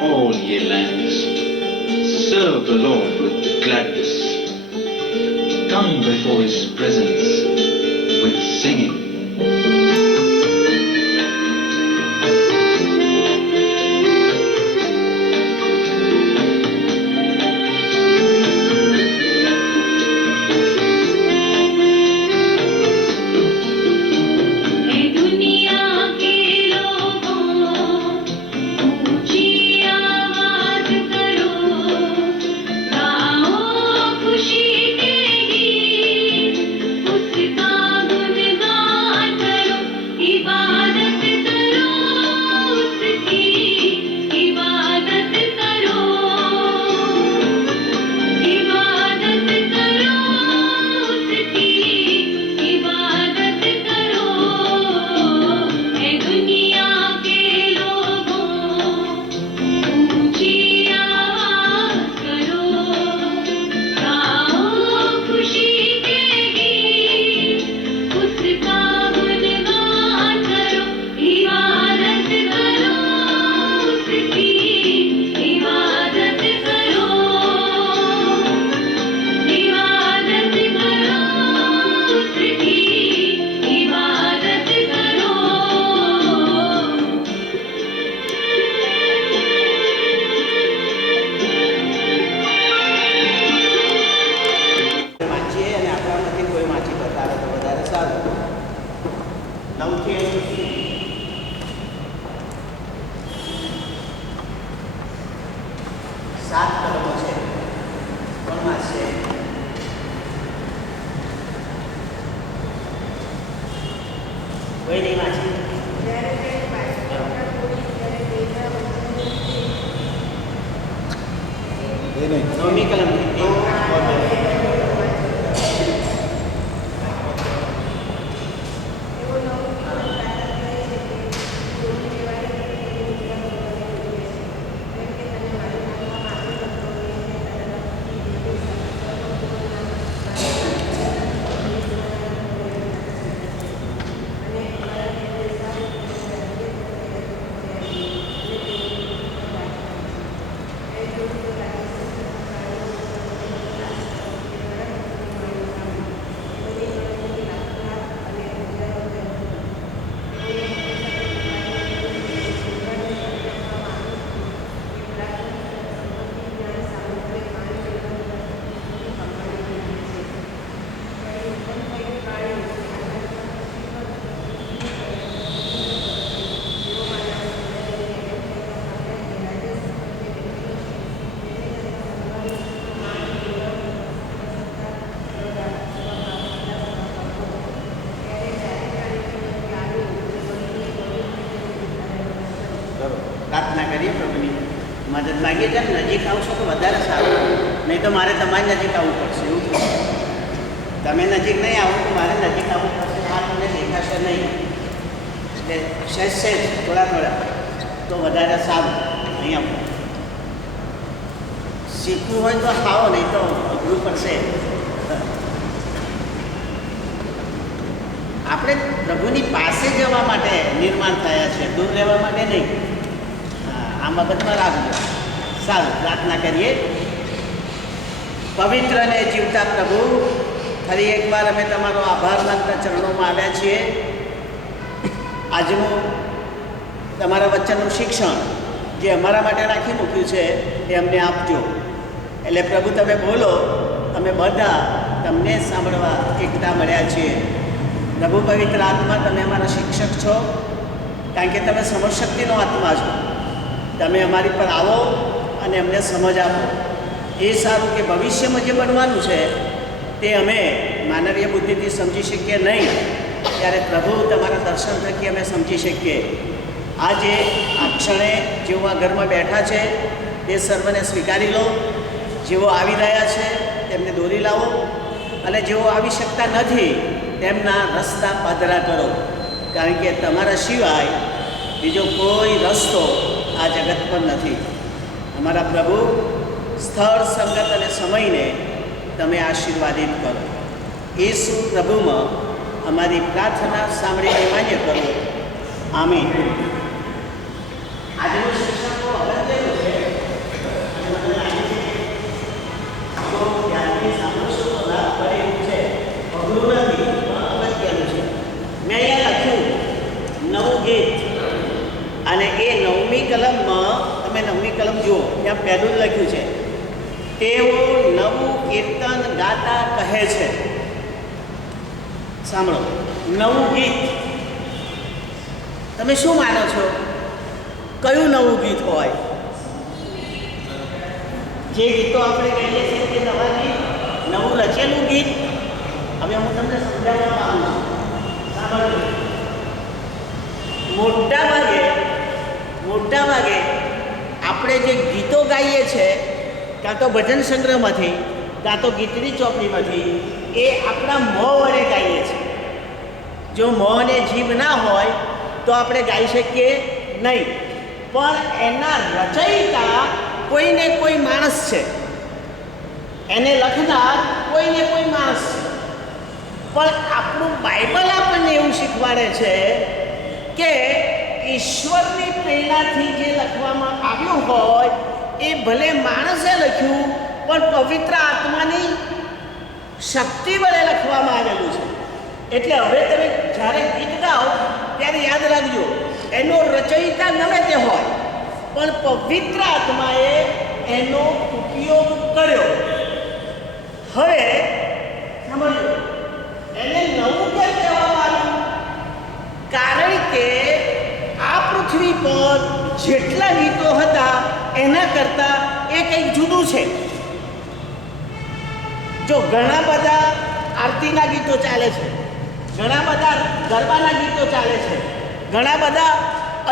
all ye lands, serve the Lord with gladness. Come before his presence with singing. પ્રાર્થના કરીએ પ્રભુની મદદ માગીએ. જેમ નજીક આવશો તો વધારે સારું, નહીં તો મારે તમારી નજીક આવવું પડશે. એવું તમે નજીક નહીં આવો તો મારે નજીક આવવું પડશે. આ તમને દેખાશે નહીં, એટલે સહેજ થોડા તો વધારે સારું. અહીંયા શીખવું હોય તો ખાઓ, નહીં તો અઘરું પડશે. આપણે પ્રભુની પાસે જવા માટે નિર્માણ થયા છે, દૂર રહેવા માટે નહીં. આ મગજમાં રાખજો. સારું, પ્રાર્થના કરીએ. પવિત્ર અને જીવતા પ્રભુ, ફરી એકવાર અમે તમારો આભાર માનતા ચરણોમાં આવ્યા છીએ. આજનું તમારા વચનનું શિક્ષણ જે અમારા માટે રાખી મૂક્યું છે એ અમને આપજો. એટલે પ્રભુ તમે બોલો, અમે બધા તમને સાંભળવા એકતા મળ્યા છીએ. પ્રભુ પવિત્ર આત્મા, તમે અમારા શિક્ષક છો, કારણ કે તમે સમજશક્તિનો આત્મા છો. તમે અમારી પર આવો અને અમને સમજ આપો. એ સારું કે ભવિષ્યમાં જે બનવાનું છે તે અમે માનવીય બુદ્ધિથી સમજી શકીએ નહીં, ત્યારે પ્રભુ તમારા દર્શન થકી અમે સમજી શકીએ. આજે આ ક્ષણે જેઓ આ ઘરમાં બેઠા છે તે સર્વને સ્વીકારી લો. જેઓ આવી રહ્યા છે તેમને દોરી લાવો, અને જેઓ આવી શકતા નથી તેમના રસ્તા પાદરા કરો, કારણ કે તમારા સિવાય બીજો કોઈ રસ્તો આ જગત પર નથી. અમારા પ્રભુ, સ્થળ, સંગત અને સમયને તમે આશીર્વાદિત કરો. ઈસુ પ્રભુમાં અમારી પ્રાર્થના સાંભળીને માન્ય કરો. આમીન. આજનું શિક્ષણ તો અગત્યનું છે. પહેલું જ લખ્યું છે, તેઓ નવું કીર્તન ગાતા કહે છે. સાંભળો, નવું ગીત. તમે શું માનો છો, કયું નવું ગીત હોય? જે ગીતો આપણે કહીએ છીએ તે નવા ગીત, નવું રચેલું ગીત. હવે હું તમને સમજાવવા માંગુ છું. સાંભળો, મોટા ભાગે આપણે જે ગીતો ગાઈએ છીએ, કાં તો ભજન સંગ્રહમાંથી, કાં તો ગીતની ચોપડીમાંથી, એ આપણા મોં વડે ગાઈએ છીએ. જો મોં અને જીભ ના હોય તો આપણે ગાઈ શકીએ નહીં. પણ એના રચયિતા કોઈને કોઈ માણસ છે, એને લખનાર કોઈને કોઈ માણસ છે. પણ આપણું બાઇબલ આપણને એવું શીખવાડે છે કે ઈશ્વરની પ્રેરણાથી જે લખવામાં આવ્યું હોય એ ભલે માણસે લખ્યું, પણ પવિત્ર આત્માની શક્તિ વડે લખવામાં આવેલું છે. એટલે હવે તમે જ્યારે ગીત ગાઓ ત્યારે યાદ રાખજો, એનો રચયિતા ગમે તે હોય, પણ પવિત્ર આત્માએ એનો ઉપયોગ કર્યો. હવે સમજો, એને નવું કેમ કહેવામાં આવ્યું? કારણ કે આ પૃથ્વી પર જેટલા ગીતો હતા એના કરતાં એ કંઈક જુદું છે. જો ઘણા બધા આરતીના ગીતો ચાલે છે, ઘણા બધા ગરબાના ગીતો ચાલે છે, ઘણા બધા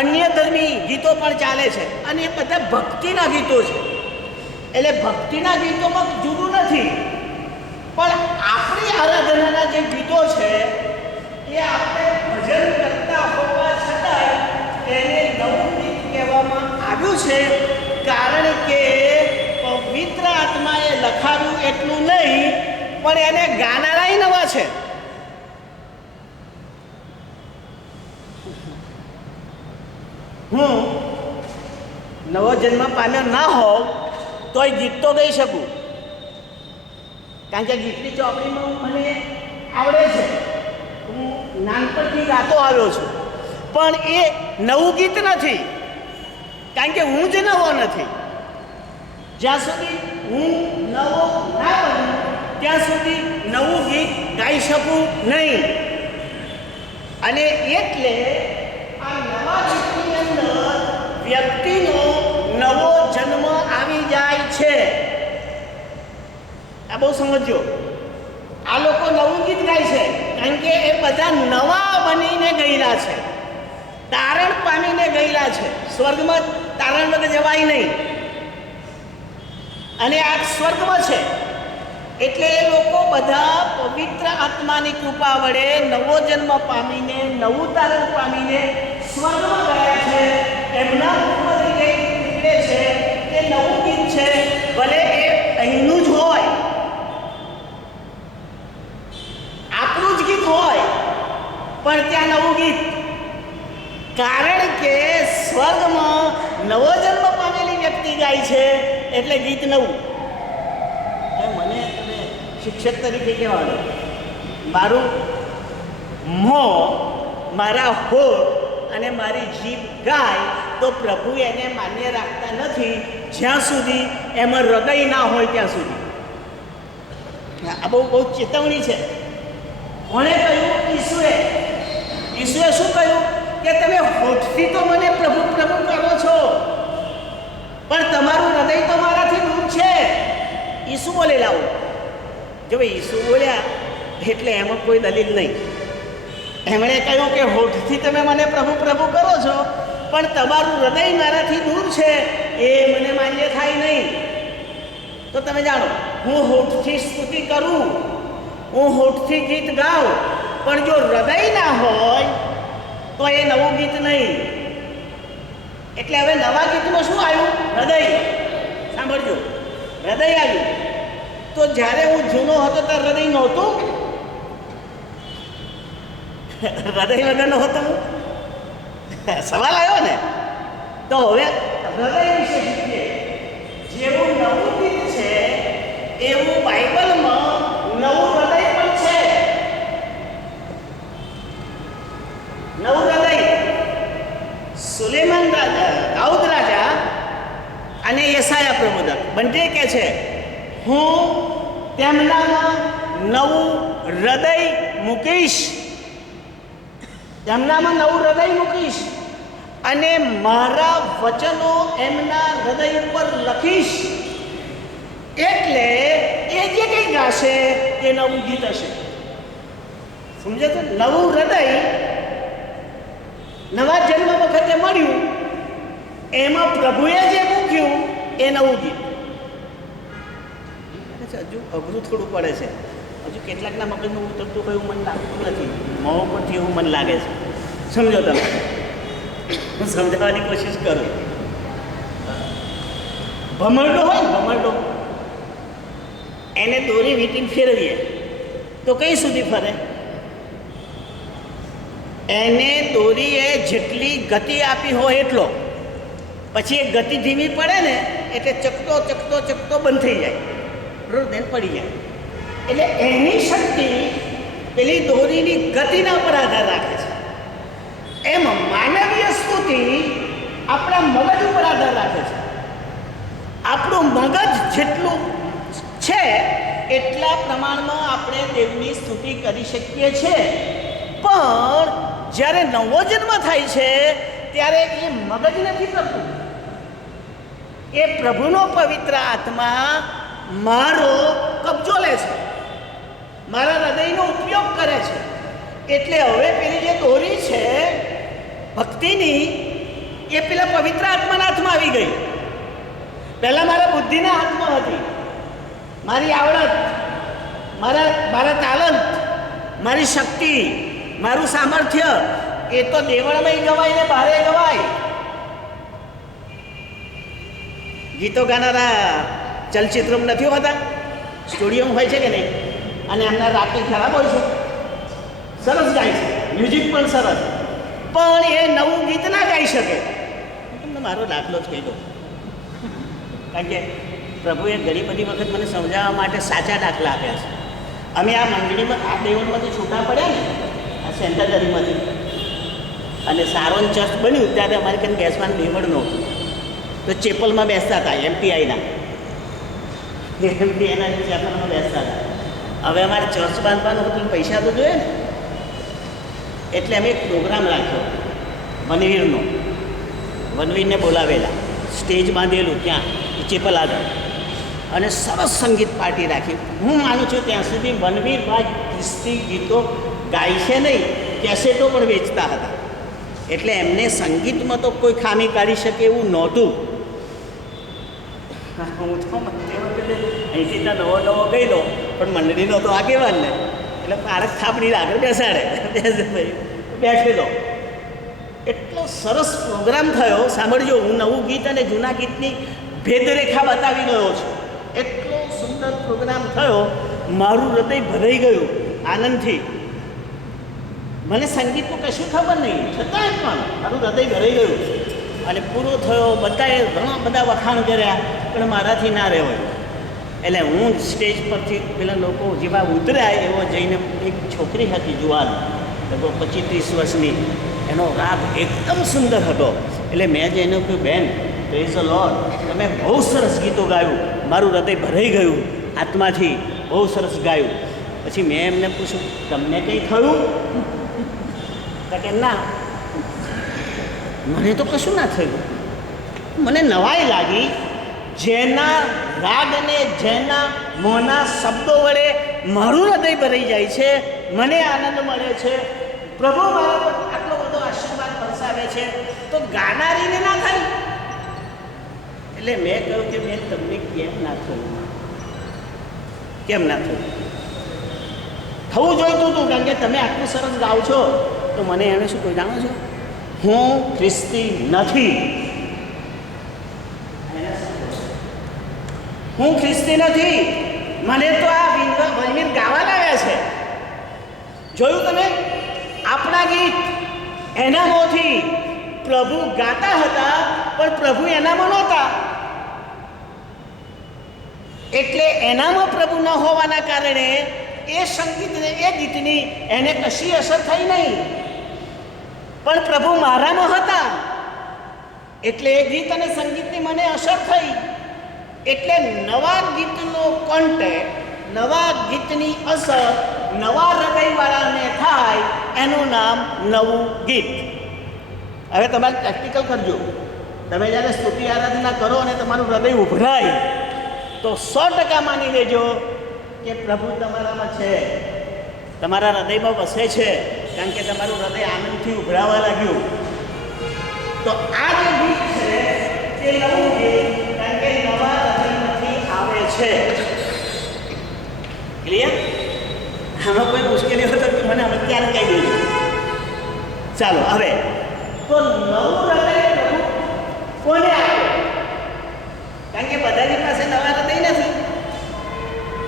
અન્ય ધર્મી ગીતો પણ ચાલે છે, અને એ બધા ભક્તિના ગીતો છે. એટલે ભક્તિના ગીતોમાં જુદું નથી, પણ આપણી આરાધનાના જે ગીતો છે એ આપણે ભજન કરતા હોવા છતાં એને નવું ગીત કહેવામાં આવ્યું છે. કારણ કે પવિત્ર આત્માએ લખાવ્યું એટલું નહીં, પણ એને ગાનારાય નવા છે. હું નવો જન્મ પામ્યો ના હોઉં તોય ગીત તો ગાઈ શકું, કારણ કે ગીતની ચોપડીમાં મને આવડે છે. હું નાનપણથી ગાતો આવ્યો છું, પણ એ નવું ગીત નથી, કારણ કે હું જ નવો નથી. જ્યાં સુધી હું નવો ના બનું ત્યાં સુધી નવું ગીત ગાઈ શકું નહીં. અને એટલે આ નવા ગીતની અંદર વ્યક્તિનો નવો જન્મ આવી જાય છે. આ બહુ સમજો. આ લોકો નવું ગીત ગાય છે કારણ કે એ બધા નવા બનીને ગયેલા છે, તારણ પામીને ગયેલા છે. સ્વર્ગમાં તારણ વગર જવાય નહીં, અને આ સ્વર્ગમાં છે. એટલે એ લોકો બધા પવિત્ર આત્માની કૃપા વડે નવો જન્મ પામીને, નવું તારણ પામીને સ્વર્ગમાં ગયા છે. એમના મુખમાંથી કંઈક નીકળે છે તે નવું ગીત છે. ભલે એ અહીંનું જ હોય, આપણું જ ગીત હોય, પણ ત્યાં નવું ગીત. કારણ કે સ્વર્ગમાં નવો જન્મ પામેલી વ્યક્તિ ગાય છે એટલે ગીત નવું. મને તમે શિક્ષક તરીકે કહેવાનું, મારું મોં, મારા હોઠ અને મારી જીભ ગાય તો પ્રભુ એને માન્ય રાખતા નથી જ્યાં સુધી એમાં હૃદય ના હોય ત્યાં સુધી. આ બહુ ચેતવણી છે. કોણે કહ્યું? ઈસુએ શું કહ્યું? કે તમે હોઠથી તો મને પ્રભુ પ્રભુ કરો છો, પણ તમારું હૃદય તો મારાથી દૂર છે. ઈસુ બોલેલા આવું. જો ભાઈ ઈસુ બોલ્યા એટલે એમાં કોઈ દલીલ નહીં. એમણે કહ્યું કે હોઠથી તમે મને પ્રભુ પ્રભુ કરો છો, પણ તમારું હૃદય મારાથી દૂર છે, એ મને માન્ય થાય નહીં. તો તમે જાણો, હું હોઠથી સ્તુતિ કરું, હું હોઠથી ગીત ગાઉં, પણ જો હૃદય ના હોય તો એ નવું ગીત નહીં. એટલે હવે નવા ગીતમાં શું આવ્યું? હૃદય. સાંભળજો, હૃદય આવ્યું. તો જ્યારે હું જૂનો હતો ત્યારે હૃદય નહોતું, હૃદય વગરનો હતો હું. સવાલ આવ્યો ને. તો હવે હૃદય વિશે શીખીએ. જેવું નવું ગીત છે એવું બાઇબલમાં નવું હૃદય પણ છે. નવું હૃદય સુલેમાન રાજા, દાઉદ રાજા અને યશાયા પ્રભુ છે, હું તેમનામાં નવું હૃદય મૂકીશ, તેમનામાં નવું હૃદય મૂકીશ અને મારા વચનો એમના હૃદય ઉપર લખીશ. એટલે એ જે કંઈ ગાશે એ નવું ગીત હશે. સમજે છે? નવું હૃદય નવા જન્મ વખતે મળ્યું, એમાં પ્રભુએ જે મૂક્યું એ નવું ગીત. હજુ અઘરું થોડું પડે છે. હજુ કેટલાકના મગજનું ઉતરતું કયું મન લાગતું નથી, મોં પરથી એવું મન લાગે છે. સમજો તમે, હું સમજાવવાની કોશિશ કરું. ભમરડો હોય ને, ભમરડો, એને દોરી વીંટીને ફેરવીએ તો કઈ સુધી ફરે? એને દોરીએ જેટલી ગતિ આપી હોય એટલો, પછી એ ગતિ ધીમી પડે ને એટલે ચકતો ચકતો ચકતો બંધ થઈ જાય, બરોબર, પડી જાય. એટલે એની શક્તિ પેલી દોરીની ગતિના પર આધાર રાખે છે. એમ માનવીય સ્તુતિ આપણા મગજ ઉપર આધાર રાખે છે. આપણું મગજ જેટલું છે એટલા પ્રમાણમાં આપણે દેવની સ્તુતિ કરી શકીએ છીએ. પણ જ્યારે નવો જન્મ થાય છે ત્યારે એ મગજ નથી કરતું, એ પ્રભુનો પવિત્ર આત્મા મારો કબજો લે છે, મારા હૃદયનો ઉપયોગ કરે છે. એટલે હવે પેલી જે દોરી છે ભક્તિની, એ પેલા પવિત્ર આત્માના હાથમાં આવી ગઈ. પહેલાં મારા બુદ્ધિના હાથમાં હતી. મારી આવડત, મારા તાલંત, મારી શક્તિ, મારું સામર્થ્ય એ તો દેવળમાં ગવાય ને બહારે ગવાય. ગીતો ગાનારા ચલચિત્રમાં નથી હોતા, સ્ટુડિયોમાં હોય છે કે નહીં? અને એમના રાતે ખરાબ હોય છે, સરસ ગાય છે, મ્યુઝિક પણ સરસ, પણ એ નવું ગીત ના ગાઈ શકે. તમને મારો દાખલો જ કહી દઉં, કારણ કે પ્રભુએ ઘણી બધી વખત મને સમજાવવા માટે સાચા દાખલા આપ્યા છે. અમે આ મંડળીમાં, આ દેવળમાંથી છૂટા પડ્યા ને, આ સેન્ટરમાંથી, અને સારોન ચર્ચ બન્યું ત્યારે અમારે કંઈ બેસવાનું દેવળ નહોતું, તો ચેપલમાં બેસતા હતા, એમટીઆઈના ચેપલમાં બેસતા હતા. હવે અમારે ચર્ચ બાંધવાનું હતું, પૈસા તો જોઈએ ને, એટલે અમે એક પ્રોગ્રામ રાખ્યો વનવીરનો. વનવીરને બોલાવેલા, સ્ટેજ બાંધેલું ત્યાં ચેપલ આગળ, અને સરસ સંગીત પાર્ટી રાખી. હું માનું છું ત્યાં સુધી વનવીરભાઈ ખ્રિસ્તી ગીતો ગાય છે નહીં, કેસેટો પણ વેચતા હતા. એટલે એમને સંગીતમાં તો કોઈ ખામી કાઢી શકે એવું નહોતું. હું તો અહીંથી ત્યાં નવો ગયેલો, પણ મંડળીનો તો આગેવાન ને, એટલે પારક થાપડી આગળ બેસાડે, બેઠેલો. એટલો સરસ પ્રોગ્રામ થયો. સાંભળજો, હું નવું ગીત અને જૂના ગીતની ભેદરેખા બતાવી ગયો છું. એટલો સુંદર પ્રોગ્રામ થયો, મારું હૃદય ભરાઈ ગયું આનંદથી. મને સંગીતનું કશું ખબર નહીં, છતાંય પણ મારું હૃદય ભરાઈ ગયું. અને પૂરો થયો, બધાએ ઘણા બધા વખાણ કર્યા, પણ મારાથી ના રહેવાય. એટલે હું સ્ટેજ પરથી પેલા લોકો જેવા ઉતર્યા એવો જઈને, એક છોકરી હતી જુવાન, લગભગ 25-30 વર્ષની, એનો રાગ એકદમ સુંદર હતો. એટલે મેં જઈને કહ્યું, બેન, પ્રેઝ ધ લોર્ડ, તમે બહુ સરસ ગીતો ગાયું, મારું હૃદય ભરાઈ ગયું આત્માથી, બહુ સરસ ગાયું. પછી મેં એમને પૂછ્યું, તમને કંઈ થયું? કે ના, મને તો કશું ના થયું. મને નવાઈ લાગી, જેના રાગ અને જેના મોંના શબ્દો વડે મારું હૃદય ભરાઈ જાય છે, મને આનંદ મળે છે, પ્રભુ મારા પર આટલો બધો આશીર્વાદ વરસાવે છે, તો ગાનારીને ના થાય. એટલે મેં કહ્યું કે બેન, તમને કેમ ના થયું? કેમ ના થયું? થવું જોઈતું હતું, કારણ કે તમે આટલું સરસ ગાઓ છો. તો મને એને શું કોઈ જાણો છો? હું ખ્રિસ્તી નથી. હું ખ્રિસ્તી નથી. મને તો આ વનવીર ગાવા લાવ્યા છે. જોયું તમે? આપણા ગીત એનામાંથી પ્રભુ ગાતા હતા, પણ પ્રભુ એનામાં નહોતા. એટલે એનામાં પ્રભુ ન હોવાના કારણે એ સંગીતને, એ ગીતની એને કશી અસર થઈ નહીં. પણ પ્રભુ મારામાં હતા એટલે એ ગીત અને સંગીતની મને અસર થઈ. એટલે નવા ગીતનો કોન્ટેક્ટ, નવા ગીતની અસર નવા હૃદયવાળાને થાય એનું નામ નવું ગીત. હવે તમારે પ્રેક્ટિકલ કરજો. તમે જ્યારે સ્તુતિ આરાધના કરો અને તમારું હૃદય ઉભરાય તો 100% માની લેજો કે પ્રભુ તમારામાં છે, તમારા હૃદયમાં વસે છે, કારણ કે તમારું હૃદય આનંદથી ઉભરાવા લાગ્યું. તો આ જે ગીત છે તે નવું ગીત, કારણ કે નવા હૃદયમાંથી આવે છે. ક્લિયર? આમાં કોઈ મુશ્કેલી હોય તો મને અત્યારે કહી દેજો. ચાલો હવે તો નવું હૃદય પ્રભુ કોને આપ્યું? કારણ કે બધાની પાસે નવા હૃદય નથી.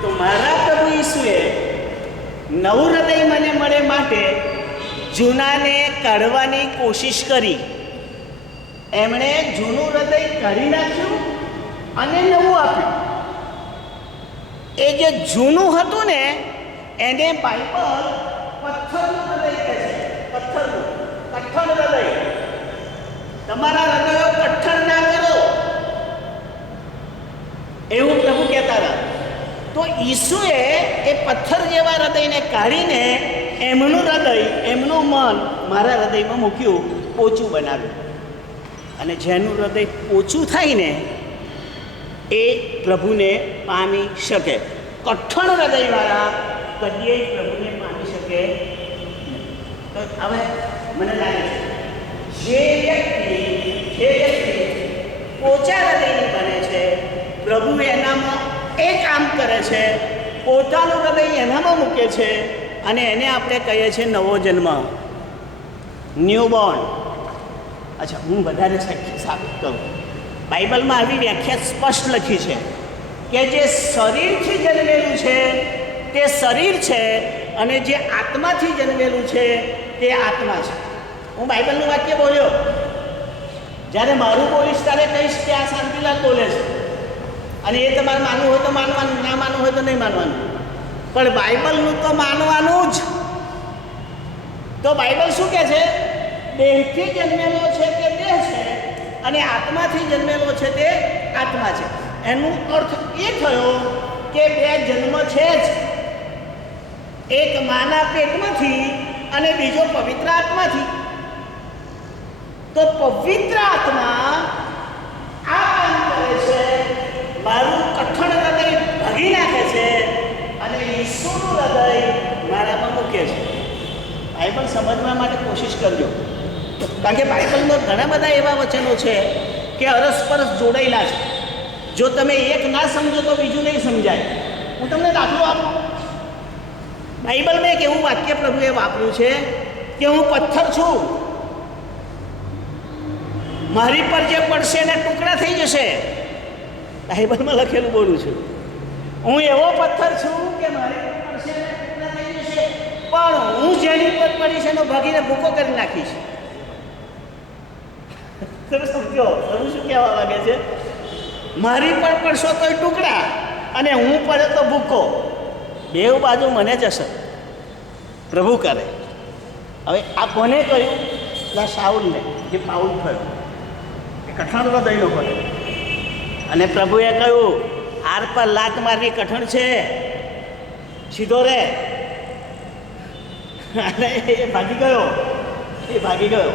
તો મારા પ્રભુ ઈસુએ નવું હૃદય મને મળે માટે જૂનાને કાઢવાની કોશિશ કરી. એમણે જૂનું હૃદય કાઢી નાખ્યું અને નવું આપ્યું. એ જે જૂનું હતું ને એને બાઇબલ પથ્થરનું હૃદય કહે છે. પથ્થરનું, કઠણ હૃદય. તમારા હૃદયો કઠણ ના કરો એવું પ્રભુ કહેતા હતા. તો ઈસુએ એ પથ્થર જેવા હૃદયને કાઢીને એમનું હૃદય, એમનું મન મારા હૃદયમાં મૂક્યું, પોચું બનાવ્યું. અને જેનું હૃદય ઓછું થાય ને એ પ્રભુને પામી શકે. કઠણ હૃદયવાળા કદીએ પ્રભુને પામી શકે નહીં. તો હવે મને લાગે છે જે વ્યક્તિ પોચા હૃદયની બને છે, પ્રભુ એનામાં એ કામ કરે છે, પોતાનું હૃદય એનામાં મૂકે છે અને એને આપણે કહીએ છીએ નવો જન્મ, ન્યૂબોર્ન. અચ્છા, હું વધારે સાબિત કરું. બાઇબલમાં આવી વ્યાખ્યા સ્પષ્ટ લખી છે કે જે શરીરથી જન્મેલું છે તે શરીર છે અને જે આત્માથી જન્મેલું છે તે આત્મા છે. હું બાઇબલનું વાક્ય બોલ્યો, જ્યારે મારું બોલીશ ત્યારે કહીશ કે આ શાંતિલાલ બોલે છે, અને એ તમારે માનવું હોય તો માનવાનું, ના માનવું હોય તો નહીં માનવાનું, પણ બાઇબલનું તો માનવાનું જ. તો બાઇબલ શું કહે છે? દેહથી જન્મેલો છે તે દેહ છે અને આત્માથી જન્મેલો છે તે આત્મા છે. એનો અર્થ એ થયો કે બે જન્મ છે જ, એક માના પેટમાંથી અને બીજો પવિત્ર આત્માથી. તો પવિત્ર આત્મા આ કામ કરે છે, મારું કઠણ હૃદય ભાગી નાખે છે અને ઈસુનું હૃદય મારામાં મૂકે છે. બાઇબલ સમજવા માટે કોશિશ કરજો, કારણ કે બાઇબલમાં ઘણા બધા એવા વચનો છે કે અરસપરસ જોડાયેલા છે. જો તમે એક ના સમજો તો બીજું નહીં સમજાય. હું તમને દાખલો આપું. બાઇબલમાં એક એવું વાક્ય પ્રભુએ વાપર્યું છે કે હું પથ્થર છું, મારી પર જે પડશે એને ટુકડા થઈ જશે. બાઇબલમાં લખેલું બોલું છું, હું એવો પથ્થર છું કે મારી પર પડશે એને ટુકડા થઈ જશે, પણ હું જેની પર પડીશ એનો ભાગીને ભૂકો કરી નાખીશ. તમે સમજો તમે શું કહેવા માંગે છે? મારી પર પડશો તો ટુકડા અને હું પડે તો ભૂકો, બેઉ બાજુ મને જ અસર. પ્રભુ કરે. હવે આ કોને કહ્યું? ના, શાઉલને, જે પાઉલ થયો એ કઠણ હૃદયનો પડે. અને પ્રભુએ કહ્યું આર પર લાત મારવી કઠણ છે, સીધો રે. અને એ ભાગી ગયો,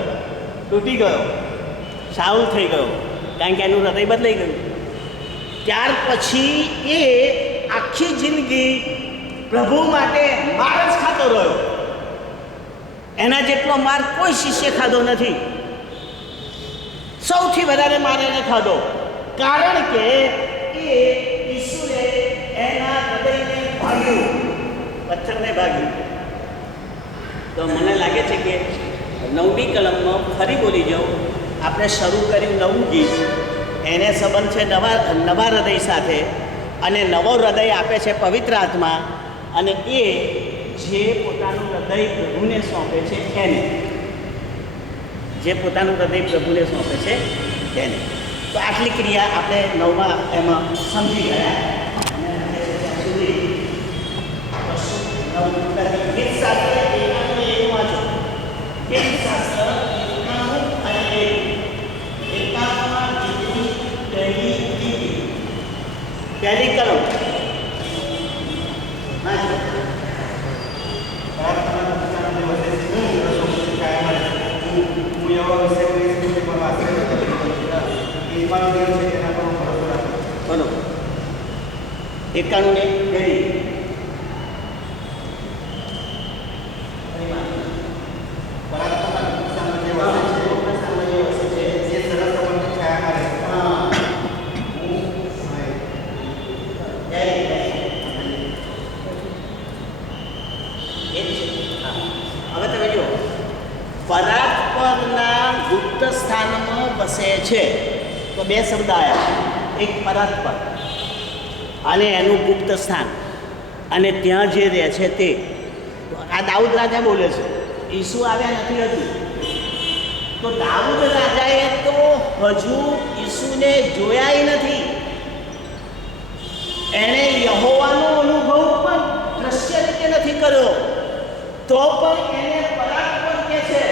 તૂટી ગયો, શાઉલ થઈ ગયો, કારણ કે એનું હૃદય બદલાઈ ગયું. ત્યાર પછી એ આખી જિંદગી પ્રભુ માટે માર જ ખાતો રહ્યો. એના જેટલો માર કોઈ શિષ્ય ખાધો નથી. સૌથી વધારે માર એને ખાધો, કારણ કે એ ઈસુએ એના હૃદયને ભાગ્યું, પથ્થરને ભાગ્યું. તો મને લાગે છે કે 9મી કલમમાં ફરી બોલી જાઉં. આપણે શરૂ કર્યું નવું ગીત, એને સંબંધ છે નવા હૃદય સાથે, અને નવો હૃદય આપે છે પવિત્ર આત્મા, અને એ જે પોતાનું હૃદય પ્રભુને સોંપે છે એને, જે પોતાનું હૃદય પ્રભુને સોંપે છે તેને. તો આટલી ક્રિયા આપણે 9મા એમાં સમજી ગયા. ગીત શાસ્ત્ર એવું વાંચો, ગીત શાસ્ત્ર 91 ને વેરી હવે તમે જુઓ પરાત્પરના ગુપ્ત સ્થાનમાં વસે છે તો બે શબ્દ આવ્યા, એક પરાત્પર અને એનું ગુપ્ત સ્થાન, અને ત્યાં જે રહે છે તે. આ દાઉદ રાજા બોલે છે, ઈસુ આવ્યા નથી હજુ. તો દાઉદ રાજાએ તો હજુ ઈસુને જોયા નથી. એણે યહોવાનો અનુભવ પણ દ્રશ્ય રીતે નથી કર્યો, તો પણ એને પરાત્પર કહે છે.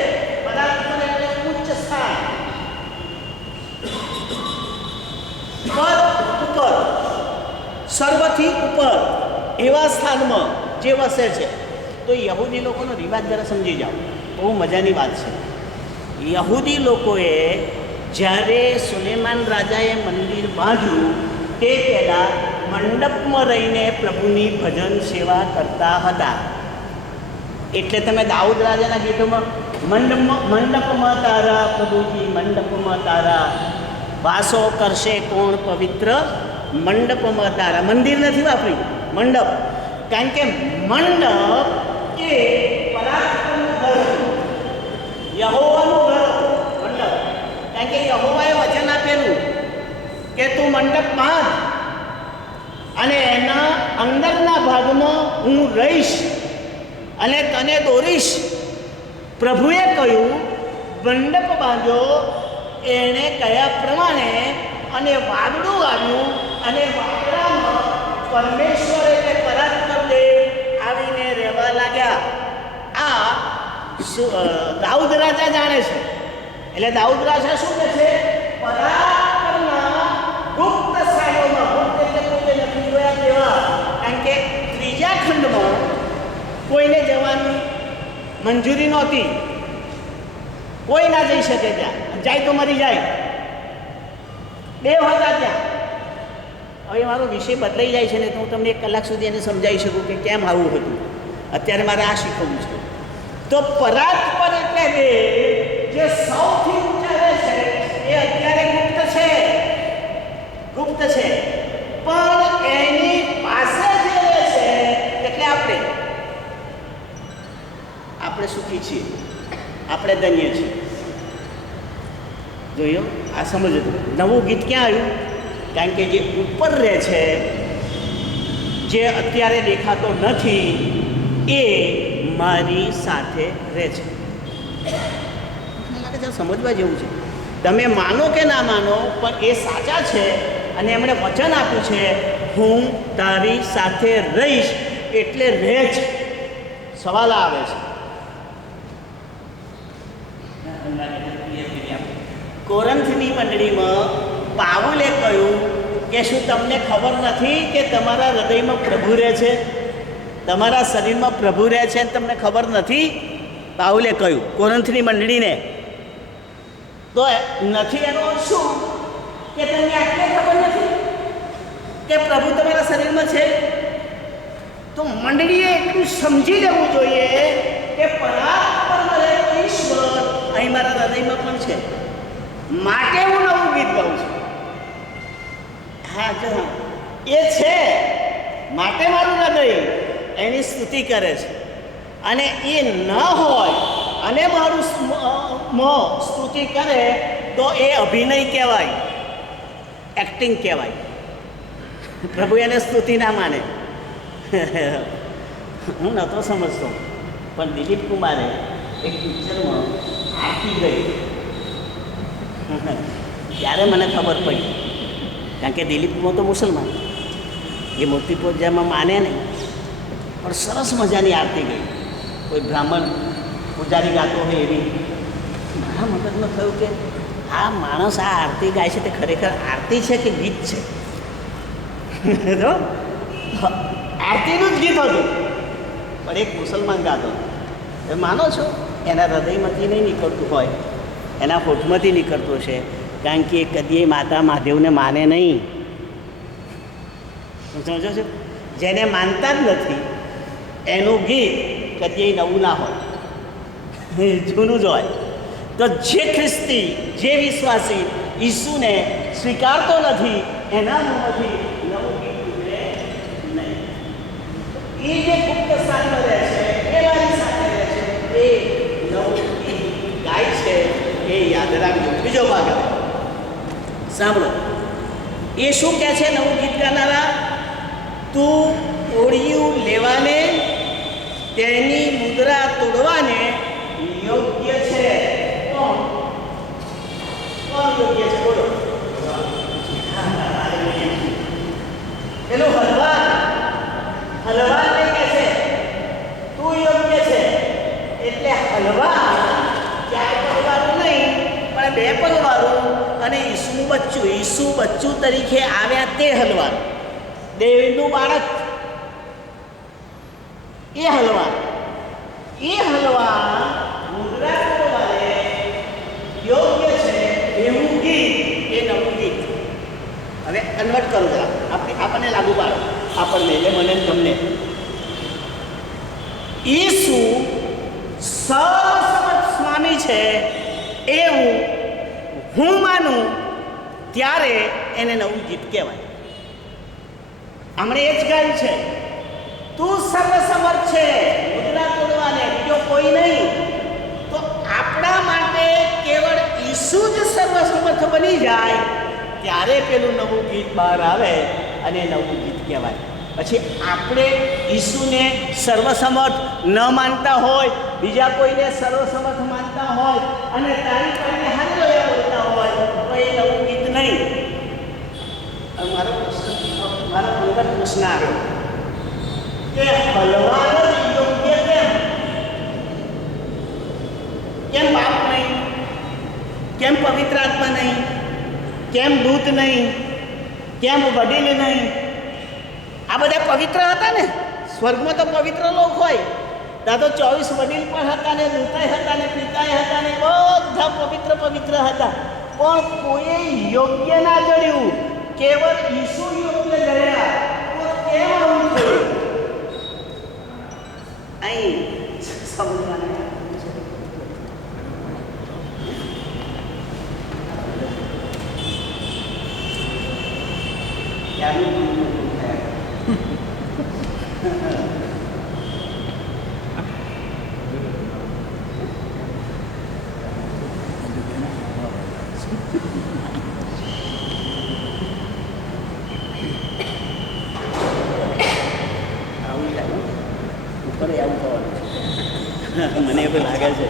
પરાત્પર એટલે ઉચ્ચ સ્થાન, પદ ઉપર, સર્વથી ઉપર એવા સ્થાનમાં જે વસે છે. તો યહૂદી લોકોનો રિવાજ જરા સમજી જાઓ, બહુ મજાની વાત છે. યહૂદી લોકોએ જ્યારે સુલેમાન રાજાએ મંદિર બાંધ્યું તે પહેલાં મંડપમાં રહીને પ્રભુની ભજન સેવા કરતા હતા. એટલે તમે દાઉદ રાજાના ગીતોમાં મંડપમાં તારા પ્રભુજી, મંડપમાં તારા વાસો કરશે કોણ પવિત્ર, મંડપમાં તારા. મંદિર નથી વાપર્યું, મંડપ. કારણ કે મંડપ એ પરાક્રમનું ઘર, યહોવાનું ઘર મંડપ. કારણ કે યહોવાએ વચન આપેલું કે તું મંડપ બાંધ અને એના અંદરના ભાગમાં હું રહીશ અને તને દોરીશ. પ્રભુએ કહ્યું મંડપ બાંધ્યો એણે કયા પ્રમાણે, અને વાદળું આવ્યું અને વાદળામાં પરમેશ્વર એટલે પરાત્પર દેવ આવીને રહેવા લાગ્યા. આ દાઉદ રાજા જાણે છે. એટલે દાઉદ રાજા શું કહે છે? પરાત્પરના ગુપ્ત સ્થાનોમાં, ગુપ્ત એટલે કોઈ નથી જોયા તેવા. કારણ કે ત્રીજા ખંડમાં કોઈને જવાની મંજૂરી નહોતી, કોઈ ના જઈ શકે ત્યાં, જાય તો મરી જાય. દેવ હતા ત્યાં. હવે મારો વિષય બદલાઈ જાય છે ને, તો હું તમને 1 કલાક સુધી એને સમજાવી શકું કે કેમ આવું હતું. અત્યારે મારે આ શીખવું છે. તો પરાત્પર એટલે દેવ જે સૌથી ઊંચા રહે છે એ અત્યારે ગુપ્ત છે, ગુપ્ત છે. પણ એની પાસે જે રહે છે એટલે આપણે સુખી છીએ, આપણે ધન્ય છીએ. જોયું? આ સમજો. નવું ગીત ક્યાં આવ્યું? કારણ કે જે ઉપર રહે છે, જે અત્યારે દેખાતો નથી, એ મારી સાથે રહે છે. મને લાગે છે સમજવા જેવું છે. તમે માનો કે ના માનો, પણ એ સાચા છે. અને એમણે વચન આપ્યું છે, હું તારી સાથે રહીશ, એટલે રહે છે. સવાલ આવે છે, કોરંથની મંડળીમાં પાઉલે કહ્યું કે શું તમને ખબર નથી કે તમારા હૃદયમાં પ્રભુ રહે છે, તમારા શરીરમાં પ્રભુ રહે છે, તમને ખબર નથી? પાઉલે કહ્યું કોરંથની મંડળીને. તો નથી એનો અર્થ શું? કે તમને આટલે ખબર નથી કે પ્રભુ તમારા શરીરમાં છે? તો મંડળીએ એટલું સમજી લેવું જોઈએ કે પરાત્પર રહેલો ઈશ્વર અહીં મારા હૃદયમાં પણ છે. માટે હું નવું ગીત ગાઉં છું. હા જો એ છે, માટે મારું હૃદય એની સ્તુતિ કરે છે. અને એ ન હોય અને મારું સ્તુતિ કરે તો એ અભિનય કહેવાય, એક્ટિંગ કહેવાય. પ્રભુ એને સ્તુતિ ના માને. હું નહોતો સમજતો, પણ દિલીપ કુમારે એક પિક્ચરમાં આરતી ગઈ ત્યારે મને ખબર પડી. કારણ કે દિલીપ કુમાર તો મુસલમાન, એ મૂર્તિ પૂજામાં માને નહીં, પણ સરસ મજાની આરતી ગઈ. કોઈ બ્રાહ્મણ પૂજારી ગાતો હોય એવી. મારા મગજમાં થયું કે આ માણસ આ આરતી ગાય છે તે ખરેખર આરતી છે કે ગીત છે? તો આરતીનું જ ગીત હતું, પણ એક મુસલમાન ગાતો. તમે માનો છો? એના હૃદયમાંથી નહીં નીકળતું હોય, એના હોઠમાંથી નીકળતું છે. કારણ કે કદી માતા મહાદેવને માને નહીં. સમજો છો? જેને માનતા જ નથી એનું ગીત કદી નવું ના હોય, જૂનું જ હોય. તો જે ખ્રિસ્તી, જે વિશ્વાસી ઈસુને સ્વીકારતો નથી એના મોંમાંથી નવું ગીત નીકળે નહીં. એ જે ગુપ્ત સ્થાનમાં રહે છે, એ મારી સાથે રહે છે, એ નવું ગીત ગાય છે, એ યાદ રાખજો. બીજો ભાગ આવે, સાંભળો. એ શું કહે છે નવું ગીત ગાનારા? તું ઓળિયું લેવાને, તેની મુદ્રા તોડવાને યોગ્ય છે. કોણ યોગ્ય છે? બોલો. પેલું હલવાન કહે છે તું યોગ્ય છે. એટલે હલવાન ચાર પગવાળું નહીં પણ બે પગવાળું અને ઈસુનું બચ્ચું, ઈસુ બચ્ચું તરીકે આવ્યા તે હલવાન, દેવનું બાળક, એ હલવાન મુદ્રા તોડવાને યોગ્ય છે એવું ગીત, એ નવું ગીત. હવે કન્વર્ટ કરો જરા, આપણને લાગુ પાડો, આપણને એટલે મને તમને. ઈસુ સર્વસમર્થ સ્વામી છે એવું હું માનું ત્યારે એને નવું ગીત કહેવાય. હમણાં એ જ ગાયું છે, તું સર્વસમર્થ છે મુદ્રા તોડવાને, બીજો કોઈ નહીં. તો આપણા માટે કેવળ ઈસુ જ સર્વસમર્થ બની જાય ત્યારે પેલું નવું ગીત બહાર આવે અને નવું ગીત કહેવાય. પછી આપણે ઈસુને સર્વસમર્થ ન માનતા હોય, બીજા કોઈને સર્વસમર્થ માનતા હોય અને તારી પાસે હાલ્લેલુયા બોલતા હોય તો એ નવું ગીત નહીં. મારો અંગત પ્રશ્ન આવ્યો કે હલવાન જ યોગ્ય કેમ બાપ નહીં, કેમ પવિત્ર આત્મા નહીં, કેમ દૂત નહીં, કેમ વડીલ નહીં? આ બધા પવિત્ર હતા ને, સ્વર્ગમાં તો પવિત્ર લોક હોય, ત્યાં તો 24 વડીલ પણ હતા ને, દૂતાય હતા ને, પિતાય હતા ને, બધા પવિત્ર હતા. પણ કોઈ યોગ્ય ના જડ્યું, કેવળ ઈસુ યોગ્ય જડ્યા. તો કેમ આવું થયું? અહીં સમજવાનું મને એવું લાગે છે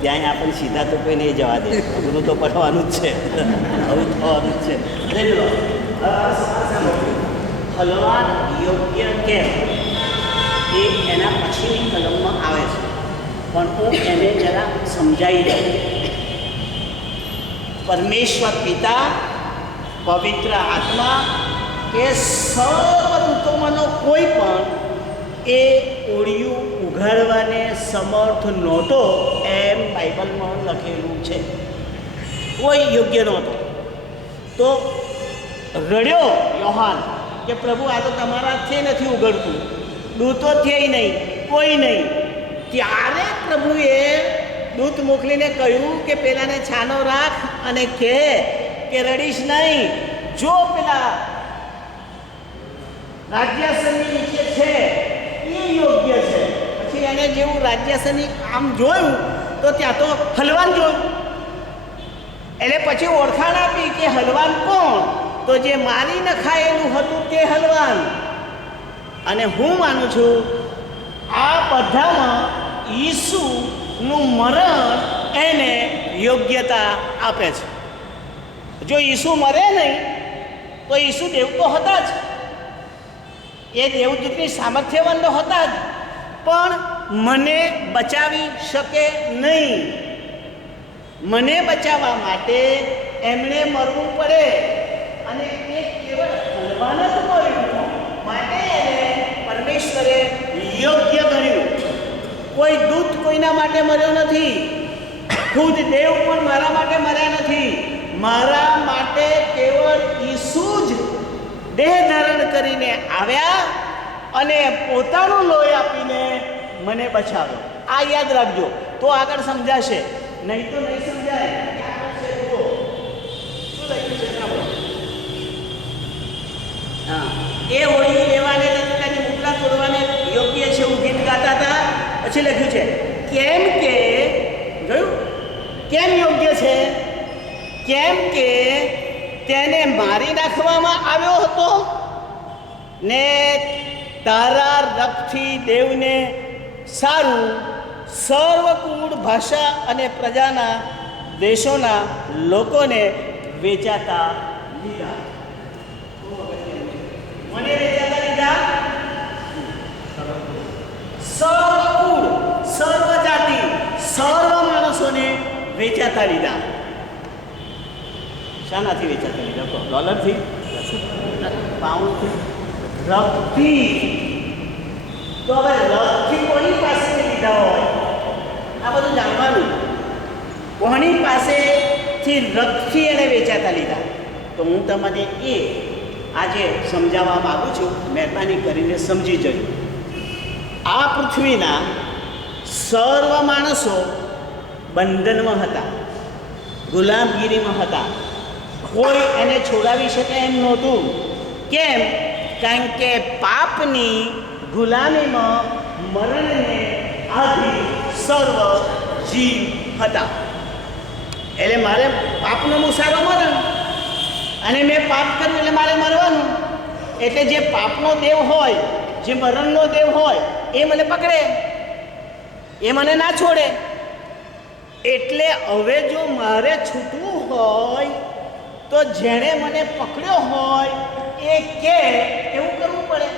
ત્યાં આપણને સીધા તો કોઈ નહીં જવા દે, અઘરું તો પડવાનું જ છે, આવું થવાનું જ છે. હલવાન યોગ્ય કેમ એ એના પછીની કલમમાં આવે છે, પણ હું એને જરા સમજાવી દઉં. પરમેશ્વર પિતા, પવિત્ર આત્મા કે સર્વદૂતોમાંનો કોઈ પણ એ ઓળિયું ઉઘાડવાને સમર્થ નહોતો એમ બાઇબલમાં લખેલું છે. કોઈ યોગ્ય નહોતો. તો રડ્યો યોહાન કે પ્રભુ આ તો તમારાથી નથી ઉઘડતું, દૂતોથી નહીં, કોઈ નહીં. ત્યારે પ્રભુએ દૂત મોકલીને કહ્યું કે પેલાને છાનો રાખ અને કહે કે રડીશ નહીં. જો પેલા રાજ્યાસનની નીચે છે એ યોગ્ય છે. પછી એને જેવું રાજ્યાસની આમ જોયું તો ત્યાં તો હલવાન જોયું, એટલે પછી ઓળખાણ આપી કે હલવાન કોણ? તો જે મારી નખાયેલું હતું તે હલવાન. અને હું માનું છું આ બધામાં ઈસુનું મરણ એને યોગ્યતા આપે છે. જો ઈસુ મરે નહીં તો ઈસુ દેવ તો હતા જ, એ દેવદૂતની સામર્થ્યવાન તો હતા જ, પણ મને બચાવી શકે નહીં. મને બચાવવા માટે એમણે મરવું પડે અને એ કેવળ હલવાન જ મળ્યું માટે એને પરમેશ્વરે યોગ્ય ગણ્યું. કોઈ દૂત કોઈના માટે મર્યો નથી, ખુદ દેવ પણ મારા માટે મર્યા નથી. મારા માટે કેવળ ઈસુ જ દેહ ધારણ કરીને આવ્યા અને પોતાનું લોહી આપીને મને બચાવ્યો. આ યાદ રાખજો, તો આગળ સમજાશે, નહીં તો નહીં સમજાય. આગળ છે, જુઓ. શું લખ્યું છે સાંભળો. હા, એ હોળી લેવાને તથા મુકલા તોડવાને યોગ્ય છે એવું ગીત ગાતા હતા. પછી લખ્યું છે કેમ કે, જોયું, કેમ યોગ્ય છે? કેમ કે તેને મારી નાખવામાં આવ્યો હતો ને તારા રક્તથી દેવને સારું સર્વકુળ ભાષા અને પ્રજાના દેશોના લોકોને વેચાતા લીધા. મને વેચાતા લીધા? સર્વકુળ, સર્વ જાતિ, સર્વ માણસોને વેચાતા લીધા. શાનાથી વેચાતા લીધા? તો ડોલરથી, પાઉન્ડથી, રક્તથી. તો હવે રક્તથી કોની પાસેથી લીધા હોય? આ બધું જાણવાનું. કોની પાસેથી રક્તથી એને વેચાતા લીધા? તો હું તમને એ આજે સમજાવવા માગું છું. મહેરબાની કરીને સમજી જજો. આ પૃથ્વીના સર્વ માણસો બંધનમાં હતા, ગુલામગીરીમાં હતા. કોઈ એને છોડાવી શકે એમ નહોતું. કેમ? કારણ કે પાપની ગુલામીમાં મરણને આધી સર્વ જીવ હતા. એટલે મારે પાપનો મુસારો મરણ, અને મેં પાપ કર્યું એટલે મારે મરવાનું. એટલે જે પાપનો દેવ હોય, જે મરણનો દેવ હોય, એ મને પકડે, એ મને ના છોડે. એટલે હવે જો મારે છૂટવું હોય તો જેણે મને પકડ્યો હોય એ કે એવું કરવું પડે.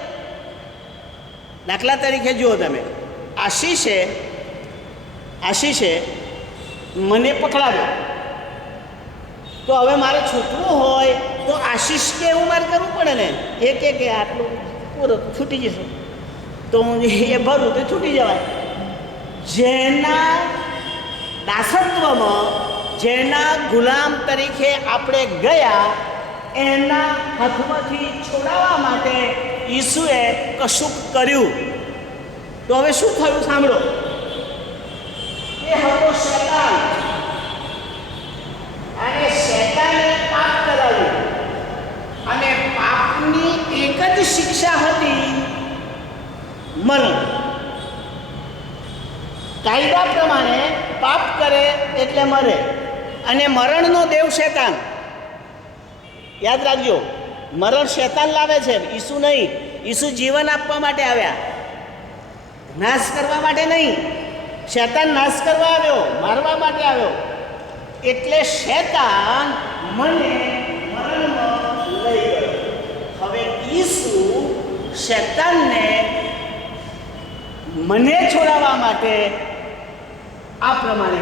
દાખલા તરીકે જુઓ તમે, આશીષે મને પકડાવ્યો, તો હવે મારે છૂટવું હોય તો આશીષ કે એવું મારે કરવું પડે ને. એ કે આટલું પૂરો છૂટી જશે, તો હું એ ભરું તો છૂટી જવાય. જેના દાસત્વમાં, જેના ગુલામ તરીકે આપણે ગયા, એના હાથમાંથી છોડાવવા માટે ઈસુએ કશુંક કર્યું. તો હવે શું થયું સાંભળો. એ હતો શૈતાન, અને શૈતાને પાપ કરાવ્યું, અને પાપની એક જ શિક્ષા હતી, મરણ. કાયદા પ્રમાણે પાપ કરે એટલે મરે, અને મરણનો દેવ શૈતાન. યાદ રાખજો, મરણ શૈતાન લાવે છે, ઈસુ નહીં. ઈસુ જીવન આપવા માટે આવ્યા, નાશ કરવા માટે નહીં. શૈતાન નાશ કરવા આવ્યો, મારવા માટે આવ્યો. એટલે શૈતાન મને મરણમાં લઈ ગયો. હવે ઈસુ શૈતાનને મને છોડાવવા માટે આ પ્રમાણે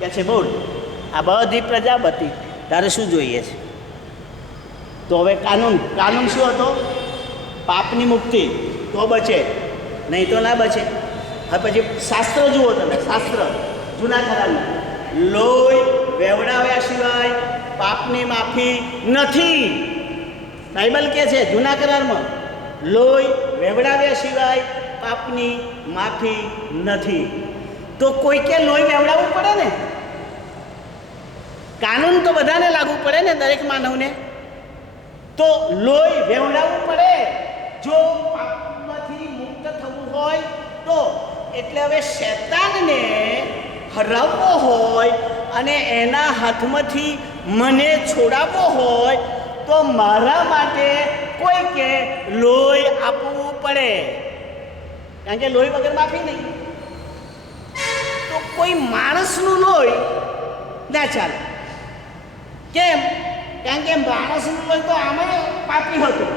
કહે છે, બોલ, આ બધી પ્રજાપતિ તારે શું જોઈએ છે? તો હવે કાનૂન શું હતો? પાપની મુક્તિ, તો બચે, નહીં તો ના બચે. હવે પછી શાસ્ત્ર જુઓ તમે, શાસ્ત્ર જૂના કરારનું, લોહી વેવડાવ્યા સિવાય પાપની માફી નથી. બાઇબલ કહે છે જૂના કરારમાં, લોહી વેવડાવ્યા સિવાય પાપની માફી નથી. તો કોઈ કે લોહી વેવડાવવું પડે ને. કાનૂન તો બધાને લાગુ પડે ને, દરેક માનવને. તો લોહી વેવડાવવું પડે જો પાપમાંથી મુક્ત થવું હોય તો. એટલે હવે શૈતાનને હરાવવો હોય અને એના હાથમાંથી મને છોડાવવો હોય તો મારા માટે કોઈ કે લોહી આપવું પડે, કારણ કે લોહી વગર માફી નહીં. તો કોઈ માણસનું લોહી ના ચાલે. કેમ? કારણ કે માણસનું લોહી તો આમે પાપી હતું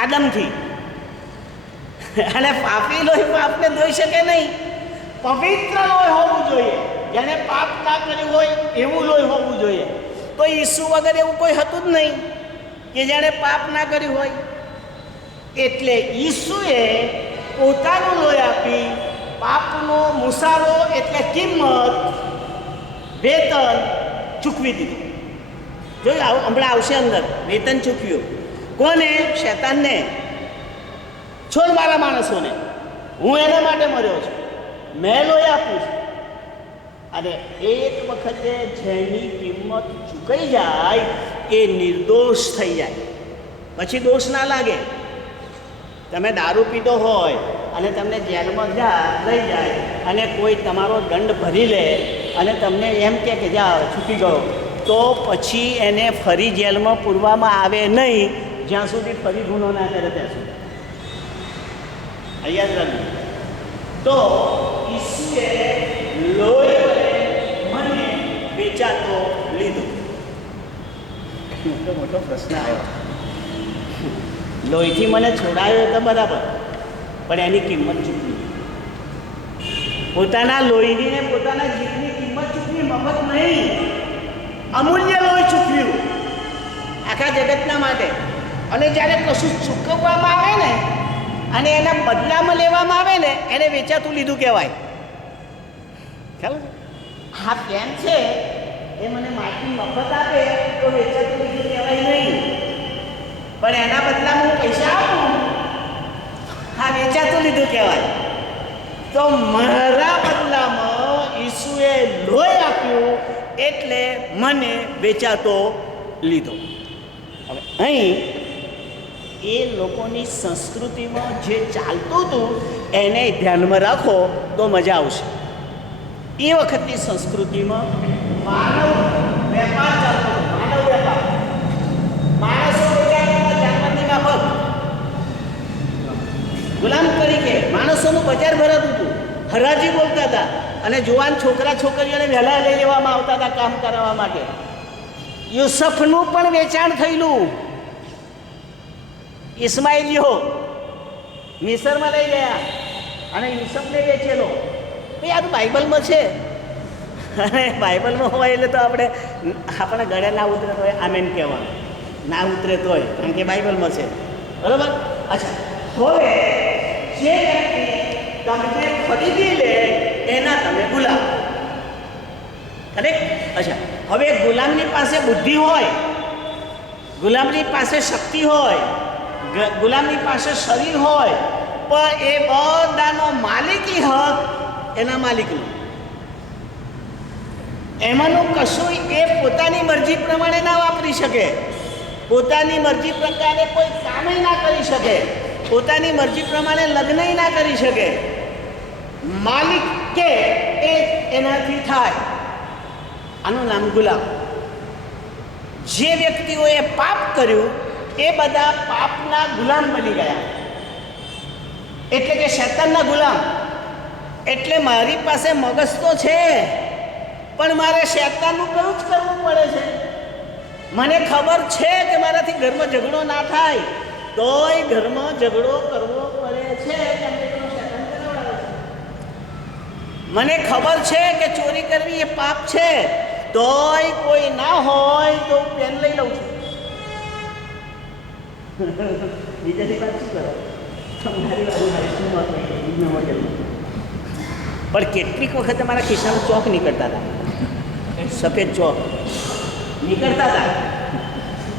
આદમથી, અને પાપી લોહી પાપને ધોઈ શકે નહીં. પવિત્ર લોહી હોવું જોઈએ, જેને પાપ ના કર્યું હોય એવું લોહી હોવું જોઈએ. તો ઈસુ વગર એવું કોઈ હતું જ નહીં કે જેણે પાપ ના કર્યું હોય. એટલે ઈસુએ પોતાનું લોહી આપી પાપનો મુસારો એટલે કિંમત, વેતન ચૂકવી દીધું. જોયું આવું હમણાં આવશે અંદર વેતન ચૂક્યું કોને? શૈતાનને. છોડ મારા માણસોને, હું એના માટે મર્યો છું, મેં લોહી આપું છું. અને એક વખતે જેની કિંમત ચૂકાઈ જાય એ નિર્દોષ થઈ જાય, પછી દોષ ના લાગે. તમે દારૂ પીધો હોય અને તમને જેલમાં લઈ જાય અને કોઈ તમારો દંડ ભરી લે અને તમને એમ કે જા છૂટી ગયો, તો પછી એને ફરી જેલમાં પૂરવામાં આવે નહીં જ્યાં સુધી ફરી ગુનો ના કરે ત્યાં સુધી. યાદ રાખજો. તો ઈસુએ લોહી વડે મને વેચાતો લીધો. મોટો પ્રશ્ન આવ્યો. લોહીથી મને છોડાયો તો બરાબર, પણ એની કિંમત ચૂકવી. પોતાના લોહીની ને પોતાના જીવની કિંમત ચૂકવી, મફત નહીં, અમૂલ્ય લોહી ચૂકવ્યું આખા જગતના માટે. અને જ્યારે કશું ચૂકવવામાં આવે ને અને એના બદલામાં લેવામાં આવે ને એને વેચાતું લીધું કહેવાય. ખ્યાલ છે? હા કેમ છે એ મને માટી મફત આપે તો વેચાતું લીધું કહેવાય નહીં, પણ એના બદલામાં હું પૈસા આપું, હા વેચાતું લીધું કહેવાય. તો મારા બદલામાં ઈસુએ લોહી આપ્યું એટલે મને વેચાતો લીધો. હવે અહીં એ લોકોની સંસ્કૃતિમાં જે ચાલતું હતું એને ધ્યાનમાં રાખો તો મજા આવશે. એ વખતની સંસ્કૃતિમાં માનવ વેપાર ચાલતો હતો. માનવ વેપાર, માણસો જાનવરની માફક ગુલામ તરીકે માણસોનું બજાર ભરાતું હતું, હરાજી બોલતા હતા અને જુવાન છોકરા છોકરીઓને વહેલા લઈ લેવામાં આવતા હતા કામ કરાવવા માટે. યુસુફનું પણ વેચાણ થયેલું. ઇસ્માઇલીઓ મિસરમાં લઈ ગયા અને યુસુફને વેચેલો. ભાઈ આ તો બાઇબલમાં છે, અને બાઇબલમાં હોય એટલે તો આપણે ગળે ના ઉતરે તો આમેન કહેવાનું, ના ઉતરે તોય, કારણ કે બાઇબલમાં છે. બરાબર? અચ્છા, હવે જે વ્યક્તિ તમને ખરીદી લે એના તમે ગુલામ. કરેક્ટ? અચ્છા, હવે ગુલામની પાસે બુદ્ધિ હોય, ગુલામની પાસે શક્તિ હોય, ગુલામની પાસે શરીર હોય, પણ એ બધાનો માલિકી હક એના માલિકનો. એમાંનું કશું એ પોતાની મરજી પ્રમાણે ના વાપરી શકે, પોતાની મરજી પ્રકારે કોઈ કામે ના કરી શકે, પોતાની મરજી પ્રમાણે લગ્ન ના કરી શકે. માલિક કે એ એનાથી થાય. આનું નામ ગુલામ. જે વ્યક્તિઓએ પાપ કર્યું એ બધા પાપના ગુલામ બની ગયા, એટલે કે શૈતાનના ગુલામ. એટલે મારી પાસે મગજ તો છે, પણ મારે શૈતાનનું કયું જ કરવું પડે છે. મને ખબર છે કે મારાથી ઘરમાં ઝઘડો ના થાય, તોય ઘરમાં ઝઘડો કરવો પડે છે. મને ખબર છે કે ચોરી કરવી એ પાપ છે, તોય કોઈ ના હોય તો પેન લઈ લઉં છું. બીજાની વાત શું કરો? પણ કેટલીક વખતે મારા ખિસ્સાનો ચોક નીકળતા હતા, સફેદ ચોક નીકળતા હતા.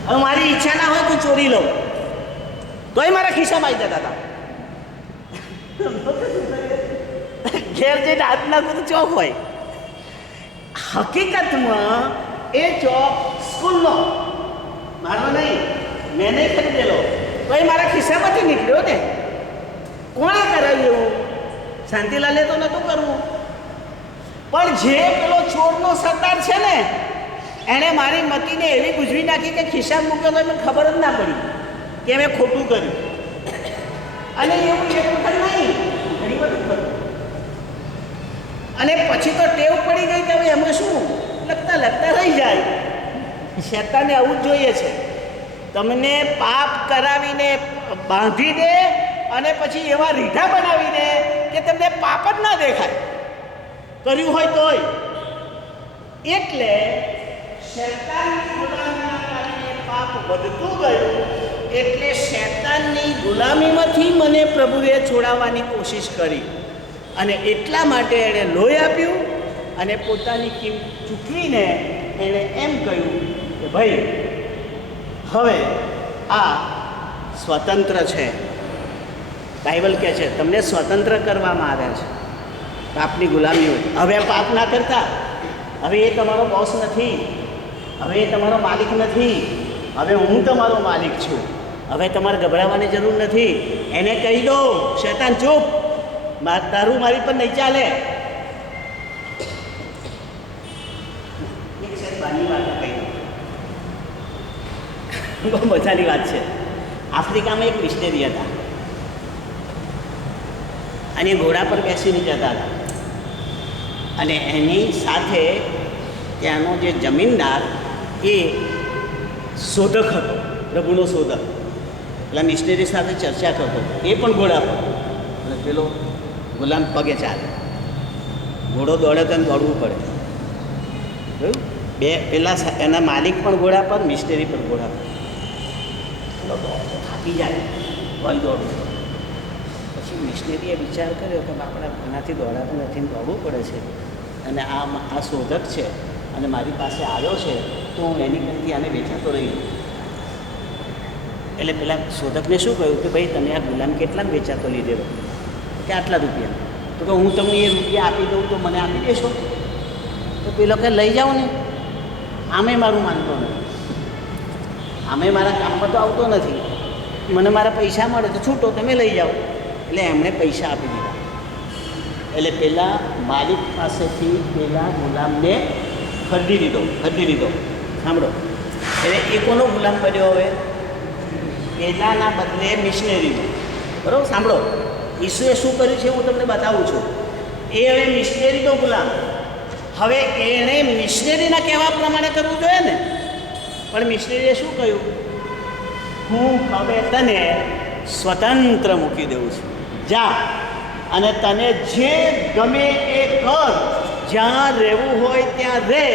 હવે મારી ઈચ્છા ના હોય તો ચોરી લઉં, તોય મારા ખિસ્સામાં આવી જતા હતા. ઘેર જઈને હાથ નાખું તો ચોક હોય. હકીકતમાં એ ચોક સ્કૂલનો મારો નહીં, મેં નહીં ખરીદેલો, તો એ મારા ખિસ્સામાંથી નીકળ્યો ને. કોણે કરાવ્યું એવું? શાંતિલાલે તો નહોતું કરવું, પણ જે પેલો ચોરનો સરદાર છે ને એણે મારી મતીને એવી ગુજવી નાખી કે ખિસ્સા મૂક્યો તો મને ખબર જ ના પડી કે મેં ખોટું કર્યું. અને એવું એક વખત નહીં, ઘણી વખત કર્યું. અને પછી તો ટેવ પડી ગઈ કે હવે એમાં શું લખતા લખતા રહી જાય. શૈતાને આવું જ જોઈએ છે, તમને પાપ કરાવીને બાંધી દે અને પછી એવા રીઢા બનાવી દે કે તમને પાપ જ ના દેખાય, કર્યું હોય તોય. એટલે શૈતાનની ગુલામીના કારણે પાપ વધતું ગયું, એટલે શૈતાનની ગુલામીમાંથી મને પ્રભુએ છોડાવવાની કોશિશ કરી, અને એટલા માટે એણે લોહી આપ્યું અને પોતાની કિંમત ચૂકવીને એણે એમ કહ્યું કે ભાઈ હવે આ સ્વતંત્ર છે. બાઇબલ કહે છે તમને સ્વતંત્ર કરવામાં આવ્યા છે પાપની ગુલામી હોય. હવે પાપ ના કરતા. હવે એ તમારો બોસ નથી, હવે એ તમારો માલિક નથી, હવે હું તમારો માલિક છું. હવે તમારે ગભરાવાની જરૂર નથી. એને કહી દો શૈતાન ચૂપ, તારું મારી પર નહીં ચાલે. એક શેતબાની વાત કહી દઉં, બહુ મજાની વાત છે. આફ્રિકામાં એક મિશનરી હતા અને ઘોડા પર બેસીને જતા હતા અને એની સાથે ત્યાંનો જે જમીનદાર એ શોધક હતો, પ્રભુનો શોધક. પેલા મિશનરી સાથે ચર્ચા કરતો, એ પણ ઘોડા પર, અને પેલો ગુલામ પગે ચાલે. ઘોડો દોડે તો દોડવું પડે. જોયું? બે પેલા એના માલિક પણ ઘોડા પર, મિશનરી પણ ઘોડા પર. પેલો દોડતો થાકી જાય, વળી દોડવું. પછી મિશનરીએ વિચાર કર્યો કે આપણે આનાથી દોડાતું નથી, દોડવું પડે છે, અને આ શોધક છે અને મારી પાસે આવ્યો છે તો હું એની કરતી આને વેચાતો રહી. એટલે પેલા શોધકને શું કહ્યું કે ભાઈ તમે આ ગુલામ કેટલામાં વેચાતો લીધેલો? કે આટલા રૂપિયા. તો કે હું તમને એ રૂપિયા આપી દઉં તો મને આપી દેશો? તો પેલો કે લઈ જાઓ ને. આમે મારું માનતો નથી, આમે મારા કામમાં તો આવતો નથી, મને મારા પૈસા મળે તો છૂટો, તમે લઈ જાઓ. એટલે એમણે પૈસા આપી દીધા. એટલે પેલા માલિક પાસેથી પેલા ગુલામને ખરીદી લીધો. સાંભળો, એટલે એ કોનો ગુલામ બન્યો? હવે પહેલાંના બદલે મિશનરીનો. બરાબર? સાંભળો, ઈસુએ શું કર્યું છે હું તમને બતાવું છું. એ હવે મિશનરીનો ગુલામ. હવે એણે મિશનરીના કહેવા પ્રમાણે કરવું જોઈએ ને, પણ મિશનરીએ શું કહ્યું? હું હવે તને સ્વતંત્ર મૂકી દઉં છું, જા અને તને જે ગમે એ કર, જ્યાં રહેવું હોય ત્યાં રહે,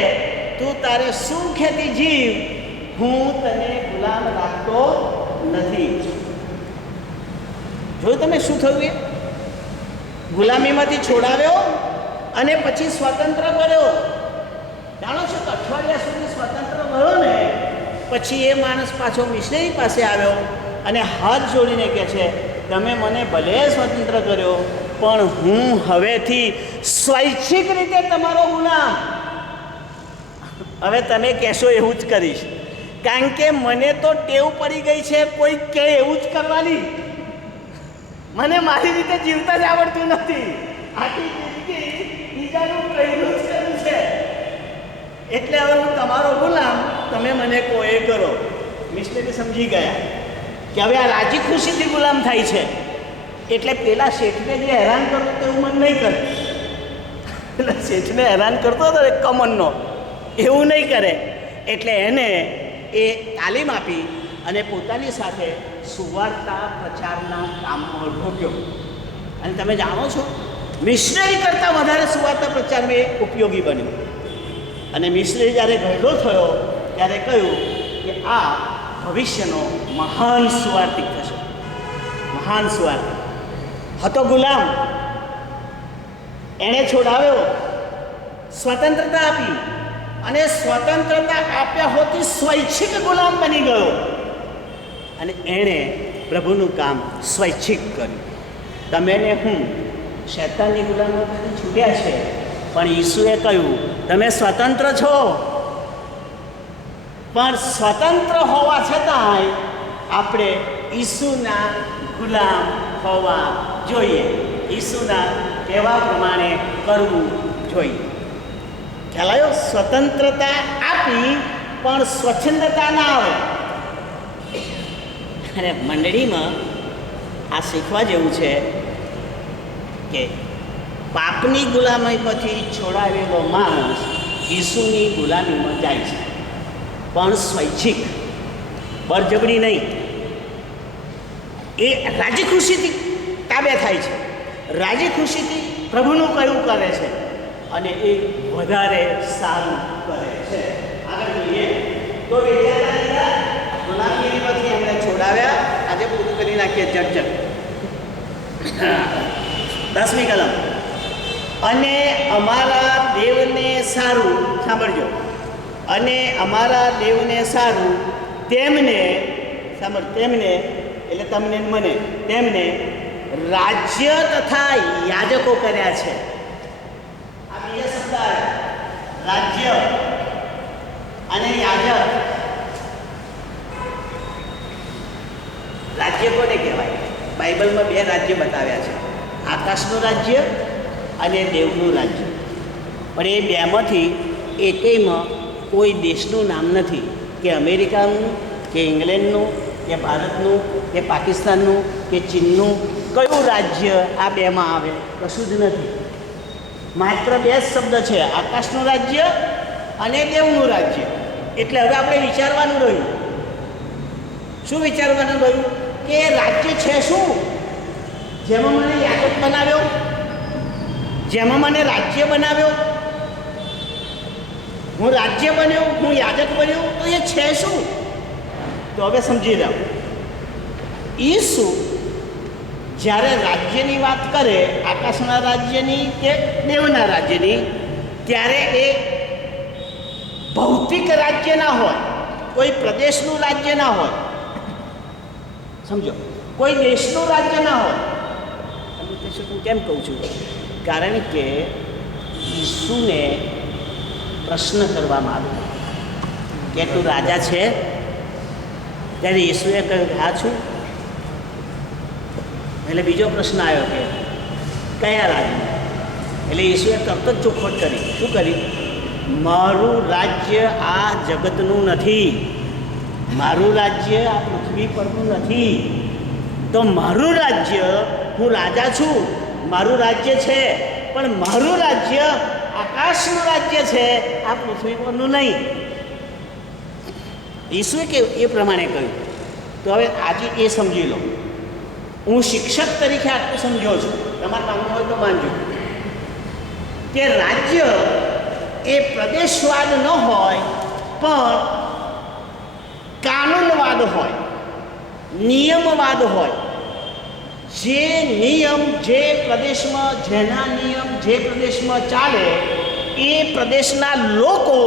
તું તારે સુખેથી જીવ, હું તને ગુલામ રાખતો નથી. જોયું તમે શું થયું? એ ગુલામીમાંથી છોડાવ્યો અને પછી સ્વતંત્ર કર્યો. જાણો છો કે અઠવાડિયા સુધી સ્વતંત્ર રહ્યો ને પછી એ માણસ પાછો મિશનરી પાસે આવ્યો અને હાથ જોડીને કહે છે તમે મને ભલે સ્વતંત્ર કર્યો પણ હું હવેથી સ્વૈચ્છિક રીતે તમારો ગુલામ. હવે તમે કહેશો એવું જ કરીશ, કારણ કે મને તો ટેવ પડી ગઈ છે કોઈ કહે એવું જ કરવાની. મને મારી રીતે જીવતા જ આવડતું નથી. આખી જિંદગી બીજાનું કહેલું જ કર્યું છે, એટલે હવે હું તમારો ગુલામ, તમે મને કહો એ કરો. મિશનરી સમજી ગયા કે હવે આ રાજી ખુશીથી ગુલામ થાય છે, એટલે પેલા શેઠને જે હેરાન કરતો એવું મન નહીં કરે. પેલા શેઠને હેરાન કરતો હતો એક કમનનો, એવું નહીં કરે. એટલે એને એ તાલીમ આપી અને પોતાની સાથે સુવાર્તા પ્રચારના કામમાં ઢોક્યો. અને તમે જાણો છો મિશનરી કરતાં વધારે સુવાર્તા પ્રચારમાં એ ઉપયોગી બન્યું. અને મિશનરી જ્યારે ગયેલો થયો ત્યારે કહ્યું કે આ ભવિષ્યનો મહાન સુવાર્તિક થશે. મહાન સુવાર્તિક હતો ગુલામ, એણે છોડાવ્યો, સ્વતંત્રતા આપી અને સ્વતંત્રતા આપ્યા હોતી સ્વૈચ્છિક ગુલામ બની ગયો અને એણે પ્રભુનું કામ સ્વૈચ્છિક કર્યું. તમે ને હું શૈતાનની ગુલામીમાંથી છૂટ્યા છે, પણ ઈસુએ કહ્યું તમે સ્વતંત્ર છો, પણ સ્વતંત્ર હોવા છતાંય આપણે ઈસુના ગુલામ હોવા જોઈએ, ઈસુના કહેવા પ્રમાણે કરવું જોઈએ. ખ્યાલ આવ્યો? સ્વતંત્રતા આપી પણ સ્વચ્છંદતા ના આવે. અને મંડળીમાં આ શીખવા જેવું છે કે પાપની ગુલામીમાંથી છોડાવેલો માણસ ઈસુની ગુલામીમાં જાય છે, પણ સ્વૈચ્છિક, બળજબરી નહીં. એ રાજી ખુશીથી તાબે થાય છે, રાજી ખુશીથી પ્રભુનું કયું કરે છે અને એ વધારે સારું કરે છે. આગળ જોઈએ તો ગુલામીમાંથી એમણે છોડાવ્યા. આજે પૂરું કરી નાખીએ ઝટઝટ. 10મી કલમ. અને અમારા દેવને સારું, સાંભળજો, અને અમારા દેવને સારું તેમને સાંભળ તેમને એટલે તમને ને મને તેમને રાજ્ય તથા યાજકો કર્યા છે. આ બીજા શબ્દ આવ્યા. રાજ્ય અને યાજક. રાજ્ય કોને કહેવાય? બાઇબલમાં બે રાજ્ય બતાવ્યા છે, આકાશનું રાજ્ય અને દેવનું રાજ્ય. પણ એ બેમાંથી એકેયમાં કોઈ દેશનું નામ નથી કે અમેરિકાનું કે ઇંગ્લેન્ડનું કે ભારતનું કે પાકિસ્તાનનું કે ચીનનું. કયું રાજ્ય આ બેમાં આવે? કશું જ નથી. માત્ર બે જ શબ્દ છે, આકાશનું રાજ્ય અને દેવનું રાજ્ય. એટલે હવે આપણે વિચારવાનું રહ્યું. શું વિચારવાનું રહ્યું? કે રાજ્ય છે શું? જેમાં મને યાજક બનાવ્યો, જેમાં મને રાજ્ય બનાવ્યો, હું રાજ્ય બન્યો, હું યાજક બન્યો, તો એ છે શું? તો હવે સમજી લો. ઈસુ જ્યારે રાજ્યની વાત કરે, આકાશના રાજ્યની કે દેવના રાજ્યની, ત્યારે એ ભૌતિક રાજ્ય ના હોય, કોઈ પ્રદેશનું રાજ્ય ના હોય, સમજો, કોઈ દેશનું રાજ્ય ના હોય. હું કેમ કહું છું? કારણ કે ઈસુને પ્રશ્ન કરવામાં આવ્યો કે તું રાજા છે? ત્યારે ઈસુએ કહ્યું કે હા છું. એટલે બીજો પ્રશ્ન આવ્યો કે કયા રાજ્ય? એટલે ઈસુએ તરત જ ચોખવટ કરી. શું કરી? મારું રાજ્ય આ જગતનું નથી, મારું રાજ્ય આ પૃથ્વી પરનું નથી. તો મારું રાજ્ય, હું રાજા છું, મારું રાજ્ય છે, પણ મારું રાજ્ય આકાશનું રાજ્ય છે, આ પૃથ્વી પરનું નહીં. ઈસુએ કે એ પ્રમાણે કહ્યું. તો હવે આજે એ સમજી લો. હું શિક્ષક તરીકે આટલું સમજ્યો છું, તમારે માનવું હોય તો માનજો કે રાજ્ય એ પ્રદેશવાદ ન હોય, પણ કાનૂનવાદ હોય, નિયમવાદ હોય. જે નિયમ જે પ્રદેશમાં, જેના નિયમ જે પ્રદેશમાં ચાલે, એ પ્રદેશના લોકો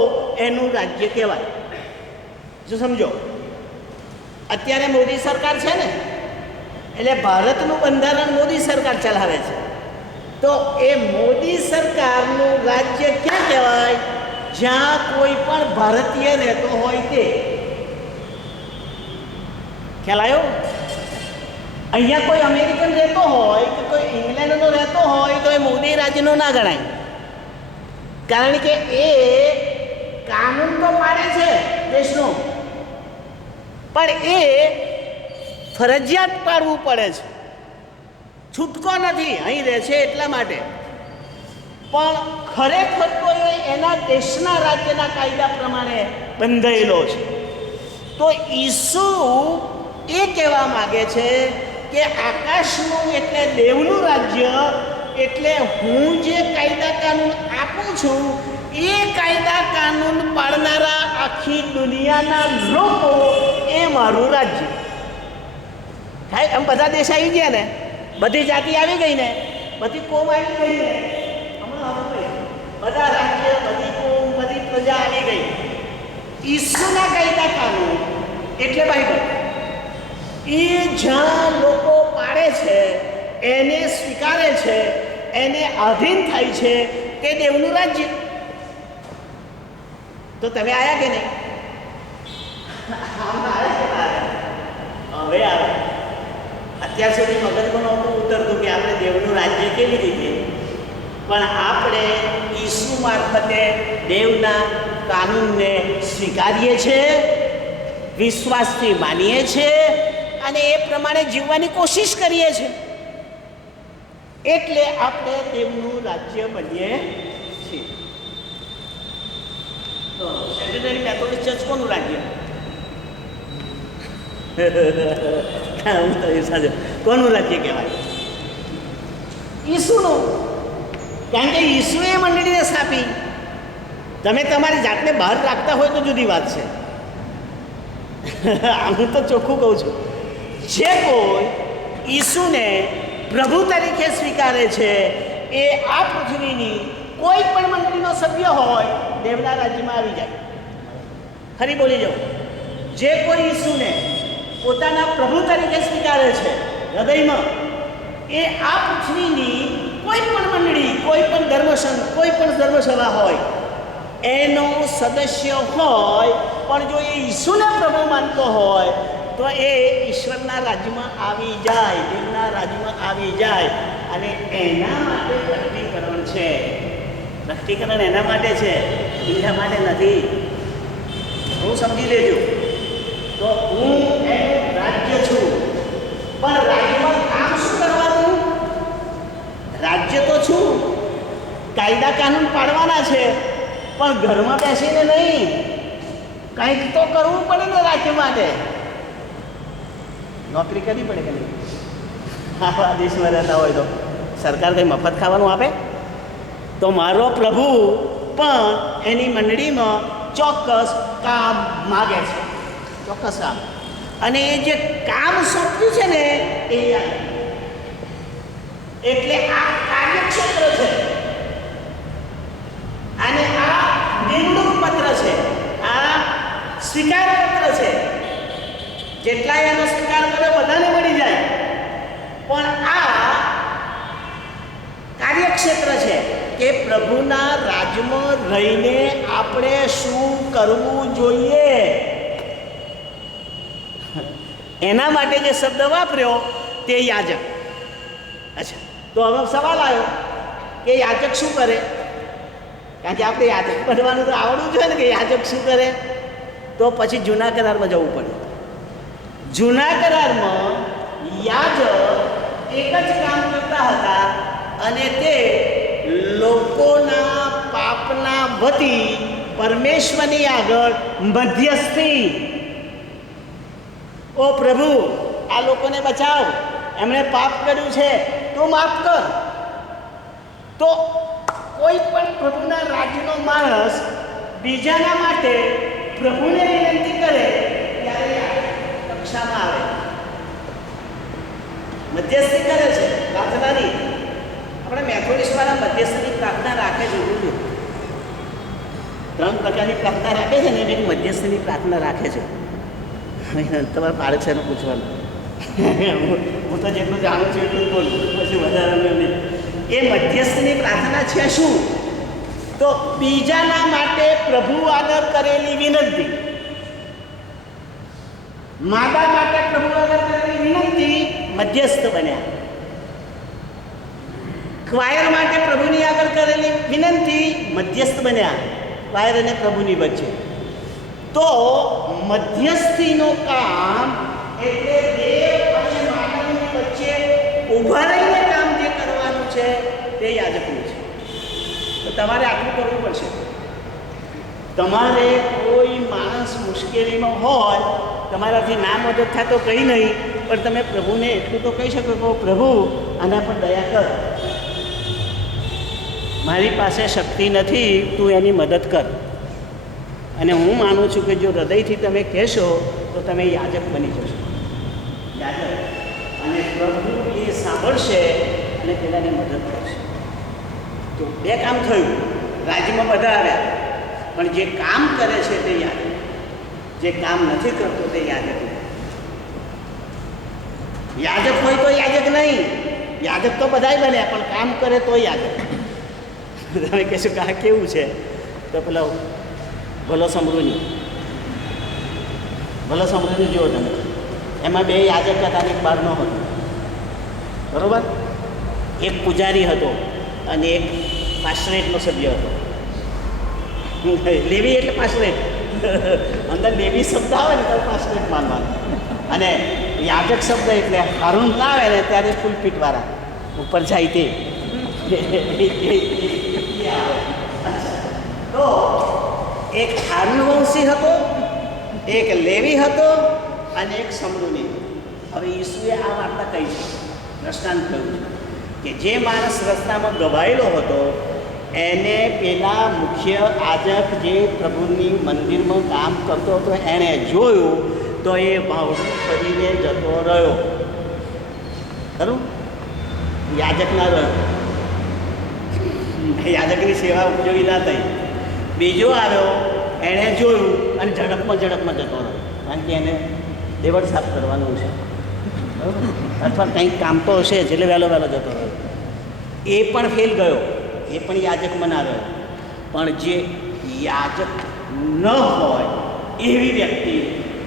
એનું રાજ્ય કહેવાય. જો સમજો, અત્યારે મોદી સરકાર છે ને, એટલે ભારતનું બંધારણ મોદી સરકાર ચલાવે છે. તો એ મોદી સરકારનું રાજ્ય ક્યાં કહેવાય? જ્યાં કોઈ પણ ભારતીય રહેતો હોય તે. ખ્યાલ આવ્યો? અહીંયા કોઈ અમેરિકન રહેતો હોય કે કોઈ ઇંગ્લેન્ડનો રહેતો હોય તો એ મોદી રાજ્યનો ના ગણાય. કારણ કે એ કાનૂન તો પાડે છે દેશનો, પણ એ ફરજિયાત પાડવું પડે છે, છૂટકો નથી. અહીં રહે છે એટલા માટે. પણ ખરેખર તો એ એના દેશના રાજ્યના કાયદા પ્રમાણે બંધાયેલો છે. તો ઈસુ એ કહેવા માગે છે કે આકાશનું એટલે દેવનું રાજ્ય, એટલે હું જે કાયદા કાનૂન આપું છું એ કાયદા કાનૂન પાડનારા આખી દુનિયાના લોકો એ મારું રાજ્ય. થાય એમ બધા દેશ આવી ગયા ને, બધી જાતિ આવી ગઈ ને, બધી કોમ આવી ગઈ ને, હમણાં બધા રાજ્ય, બધી કોમ, બધી પ્રજા આવી ગઈ. ઈસુના કાયદા કાનૂન એટલે બાઇબલ, એ જ્યાં લોકો પાડે છે, એને સ્વીકારે છે, એને આધીન થાય છે, તે દેવનું રાજ્ય. તો તમે આવ્યા કે નહીં? હવે આવે. અત્યાર સુધી મગજમાં નહોતું ઉતરતું કે આપણે દેવનું રાજ્ય કેવી રીતે, પણ આપણે ઈસુ મારફતે દેવના કાનૂનને સ્વીકારીએ છીએ, વિશ્વાસથી માનીએ છીએ અને એ પ્રમાણે જીવવાની કોશિશ કરીએ છીએ. એટલે આપણે દેવનું રાજ્ય બનીએ છીએ. તો સેક્રેટરી મેથોડિસ્ટ ચર્ચ કોનું રાજ્ય? હું તો એ સાથે કોનું રાજ્ય કહેવાય? ઈસુનું. કારણ કે ઈસુએ મંડળીને સ્થાપી. તમે તમારી જાતને બહાર રાખતા હોય તો જુદી વાત છે. હું તો ચોખ્ખું કહું છું, જે કોઈ ઈસુને પ્રભુ તરીકે સ્વીકારે છે એ આ પૃથ્વીની કોઈ પણ મંડળીનો સભ્ય હોય, દેવના રાજ્યમાં આવી જાય. ફરી બોલી જાઉં, જે કોઈ ઈસુને પોતાના પ્રભુ તરીકે સ્વીકારે છે હૃદયમાં, એ આ પૃથ્વીની કોઈ પણ મંડળી, કોઈ પણ ધર્મસંઘ, કોઈ પણ ધર્મસભા હોય એનો સદસ્ય હોય, પણ જો એ ઈસુને પ્રભુ માનતો હોય તો એ ઈશ્વરના રાજ્યમાં આવી જાય, દેવના રાજ્યમાં આવી જાય. અને એના માટે પ્રગટીકરણ છે. પ્રગટીકરણ એના માટે છે, બીજા માટે નથી. હું સમજી લેજો. તો હું એનું રાજ્ય છું, પણ રાજ્યમાં કામ શું કરવાનું? રાજ્ય તો છું, કાયદા કાનૂન પાડવાના છે, પણ ઘરમાં બેસીને નહીં, કંઈક તો કરવું પડે ને રાજ્ય માટે. નોકરી કરવી પડે કે નહીં? આપણા દેશમાં રહેતા હોય તો સરકાર કંઈ મફત ખાવાનું આપે? તો મારો પ્રભુ પણ એની મંડળીમાં ચોક્કસ કામ માગે છે, ચોક્કસ કામ. અને એ જે કામ સોંપ્યું છે ને એ એટલે આ કાર્યક્ષેત્ર છે, અને આ નિમણૂક પત્ર છે, આ સ્વીકાર પત્ર છે. જેટલા એનો સ્વીકાર કર્યો બધાને મળી જાય, પણ આ કાર્યક્ષેત્ર છે કે પ્રભુના રાજ્યમાં રહીને આપણે શું કરવું જોઈએ. એના માટે જે શબ્દ વાપર્યો તે યાજક. અચ્છા, તો હવે સવાલ આવ્યો કે યાજક શું કરે? કારણ કે આપણે યાજક બનવાનું તો આવડવું જોઈએ ને, કે યાજક શું કરે. તો પછી જૂના કરારમાં જવું પડે. જૂના કરારમાં યાજક એક જ કામ કરતા હતા, અને તે લોકોના પાપના વતી પરમેશ્વરની આગળ મધ્યસ્થી. ઓ પ્રભુ, આ લોકોને બચાવ, એમણે પાપ કર્યું છે, તું માફ કર. તો કોઈ પણ પ્રભુના રાજ્યનો માણસ બીજાના માટે પ્રભુને વિનંતી કરે ત્યારે કક્ષામાં આવે, મધ્યસ્થી કરે છે, પ્રાર્થનાની. આપણે મેથોડિસ્ટવાળા મધ્યસ્થની પ્રાર્થના રાખે છે. 3 પ્રકારની પ્રાર્થના રાખે છે ને, એક મધ્યસ્થની પ્રાર્થના રાખે છે. તમારે પાડે છે એને પૂછવાનું. હું તો જેટલું જાણું છું એટલું બોલું, પછી વધારે નહીં. એ મધ્યસ્થની પ્રાર્થના છે શું? તો બીજાના માટે પ્રભુ આગળ કરેલી વિનંતી, માતા માટે પ્રભુ આગળ કરેલી વિનંતી મધ્યસ્થ બન્યા. ક્વાયર માટે પ્રભુની આગળ કરેલી વિનંતી મધ્યસ્થ બન્યા, ક્વાયર અને પ્રભુની વચ્ચે. તો મધ્યસ્થીનું કામ એટલે દેવ અને માનવની વચ્ચે ઊભા રહીને કામ જે કરવાનું છે તે યાજકનું છે. તો તમારે આટલું કરવું પડશે. તમારે કોઈ માણસ મુશ્કેલીમાં હોય, તમારાથી ના મદદ થાય તો કંઈ નહીં, પણ તમે પ્રભુને એટલું તો કહી શકો કે પ્રભુ આના પર દયા કર, મારી પાસે શક્તિ નથી, તું એની મદદ કર. અને હું માનું છું કે જો હૃદયથી તમે કહેશો તો તમે યાજક બની જશો, યાજક. અને પ્રભુ એ સાંભળશે અને તેનાની મદદ કરશે. તો 2 કામ થયું. રાજ્યમાં બધા આવ્યા, પણ જે કામ કરે છે તે યાજક, જે કામ નથી કરતો તે યાજક નહીં. યાજક હોય તો યાજક નહીં. યાજક તો બધાય બન્યા, પણ કામ કરે તો યાજક. તમે કહેશો કે આ કેવું છે? તો પેલો ભલો સમૃદ્ધિ જુઓ તમે. એમાં 2 યાજક હતા અને એક બહારનો હતો, બરાબર? એક પૂજારી હતો અને એક પાસરેટનો સભ્ય હતો. લેવી એટલે પાસરેટ, અંદર લેવી શબ્દ આવે ને તો પાસરેટ માનવાનું. અને યાજક શબ્દ એટલે હારૂન ના આવે ને ત્યારે ફૂલપીટવાળા ઉપર જાય તે. તો એક હારૂન વંશી હતો, એક લેવી હતો અને એક સમૃદ્ધિ. હવે ઈસુએ આ વાર્તા કહી છે, દ્રષ્ટાંત કહ્યું છે કે જે માણસ રસ્તામાં ગવાયેલો હતો એને પેલા મુખ્ય યાજક જે પ્રભુની મંદિરમાં કામ કરતો હતો એણે જોયું, તો એ ભાવડું ફરીને જતો રહ્યો. ખરું? યાજક ના રહ્યો, યાજકની સેવા ઉપયોગી ના થઈ. બીજો આવ્યો એણે જોયું અને ઝડપમાં જતો રહ્યો, કારણ કે એને દેવળ સાફ કરવાનું છે, બરાબર? અથવા કંઈક કામ તો હશે જ, એટલે વહેલો જતો રહ્યો. એ પણ ફેલ ગયો, એ પણ યાજક બનાવ્યો. પણ જે યાજક ન હોય એવી વ્યક્તિ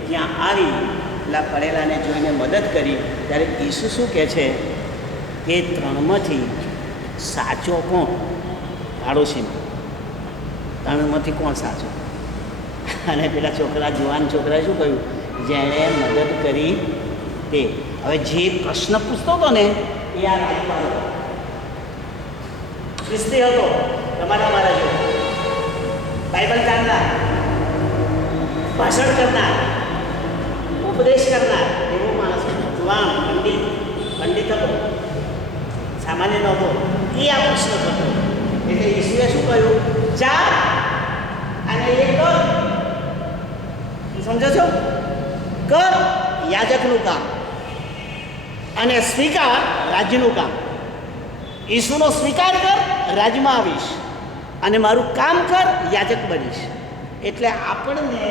ત્યાં આવી પેલા પડેલાને જોઈને મદદ કરી. ત્યારે ઈસુ શું કહે છે કે ત્રણમાંથી સાચો કોણ? પાડોશીમાં ત્રણમાંથી કોણ સાચો? અને પેલા છોકરા, જુવાન છોકરાએ શું કહ્યું? જેણે મદદ કરી તે. હવે જે પ્રશ્ન પૂછતો હતો ને એ આ રાજપાલ હતો, ખ્રિસ્તી હતો, તમારા મારા જેવો, બાઇબલ જાણનાર, ભાષણ કરનાર, ઉપદેશ કરનાર એવો માણસ હતો. જુવાન, પંડિત હતો, સામાન્ય નહોતો. એ આ પ્રશ્ન થતો. એટલે ઈસુએ શું કહ્યું? જા અને એ કર. સમજો છો? કર યાજકનું કામ અને સ્વીકાર રાજ્યનું કામ. ઈસુનો સ્વીકાર કર, રાજ્યમાં આવીશ, અને મારું કામ કર, યાજક બનીશ. એટલે આપણને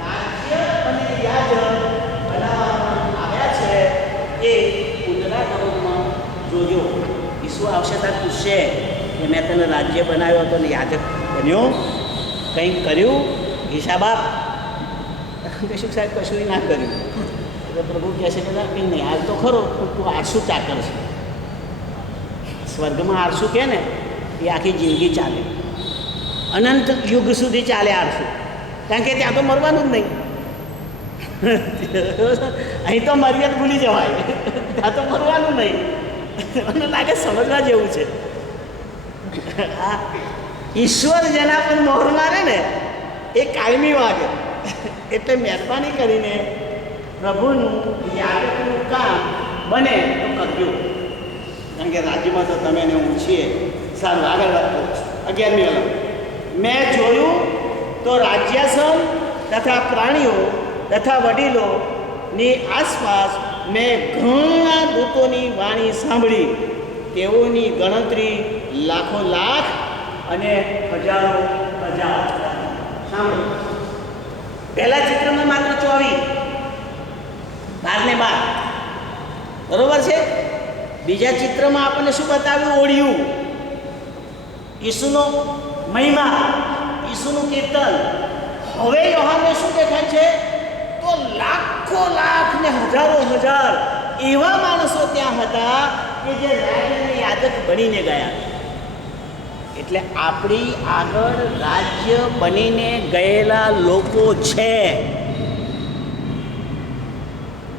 રાજ્ય અને યાજક બનાવવામાં આવ્યા છે. એ ઉદરા કરોડમાં જોજો. ઈસુ આવશે ત્યારે પૂછશે કે મેં તને રાજ્ય બનાવ્યો હતો ને યાજક બન્યો, કંઈક કર્યું? હિસાબ આપ. કશું સાહેબ કશું ના કર્યું. એટલે પ્રભુ કહે છે કે કંઈ નહીં, હાલ તો ખરો, પણ તું આળસું ચાકર છે. સ્વર્ગમાં આળસું કહે ને એ આખી જિંદગી ચાલે, અનંત યુગ સુધી ચાલે આળસું, કારણ કે ત્યાં તો મરવાનું જ નહીં. અહીં તો મર્યાદ ભૂલી જવાય, ત્યાં તો મરવાનું નહીં. મને લાગે સમજવા જેવું છે. આ ઈશ્વર જેના પર મોહર મારે ને એ કાયમી વાગે. એટલે મહેરબાની કરીને પ્રભુનું યાજકનું કામ બને તો કરજો, કારણ કે રાજ્યમાં તો તમે ને હું છીએ. સારું, આગળ વાત કરું. 11મી અલગ. મેં જોયું તો રાજ્યાસન તથા પ્રાણીઓ તથા વડીલોની આસપાસ મેં ઘણા દૂતોની વાણી સાંભળી. તેઓની ગણતરી લાખો લાખ અને હજારો હજાર. સાંભળો, પહેલા ચિત્રમાં માત્ર 24, 12 ને 12, બરોબર છે. બીજા ચિત્રમાં આપણને શું બતાવ્યું? ઓળિયું. ઈસુનો મહિમા, ઈસુનું કીર્તન. હવે યોહાનને શું દેખાય છે? તો લાખો લાખ ને હજારો હજાર એવા માણસો ત્યાં હતા કે જે રાજ્યને યાજક બનીને ગયા. એટલે આપણી આગળ રાજ્ય બનીને ગયેલા લોકો છે.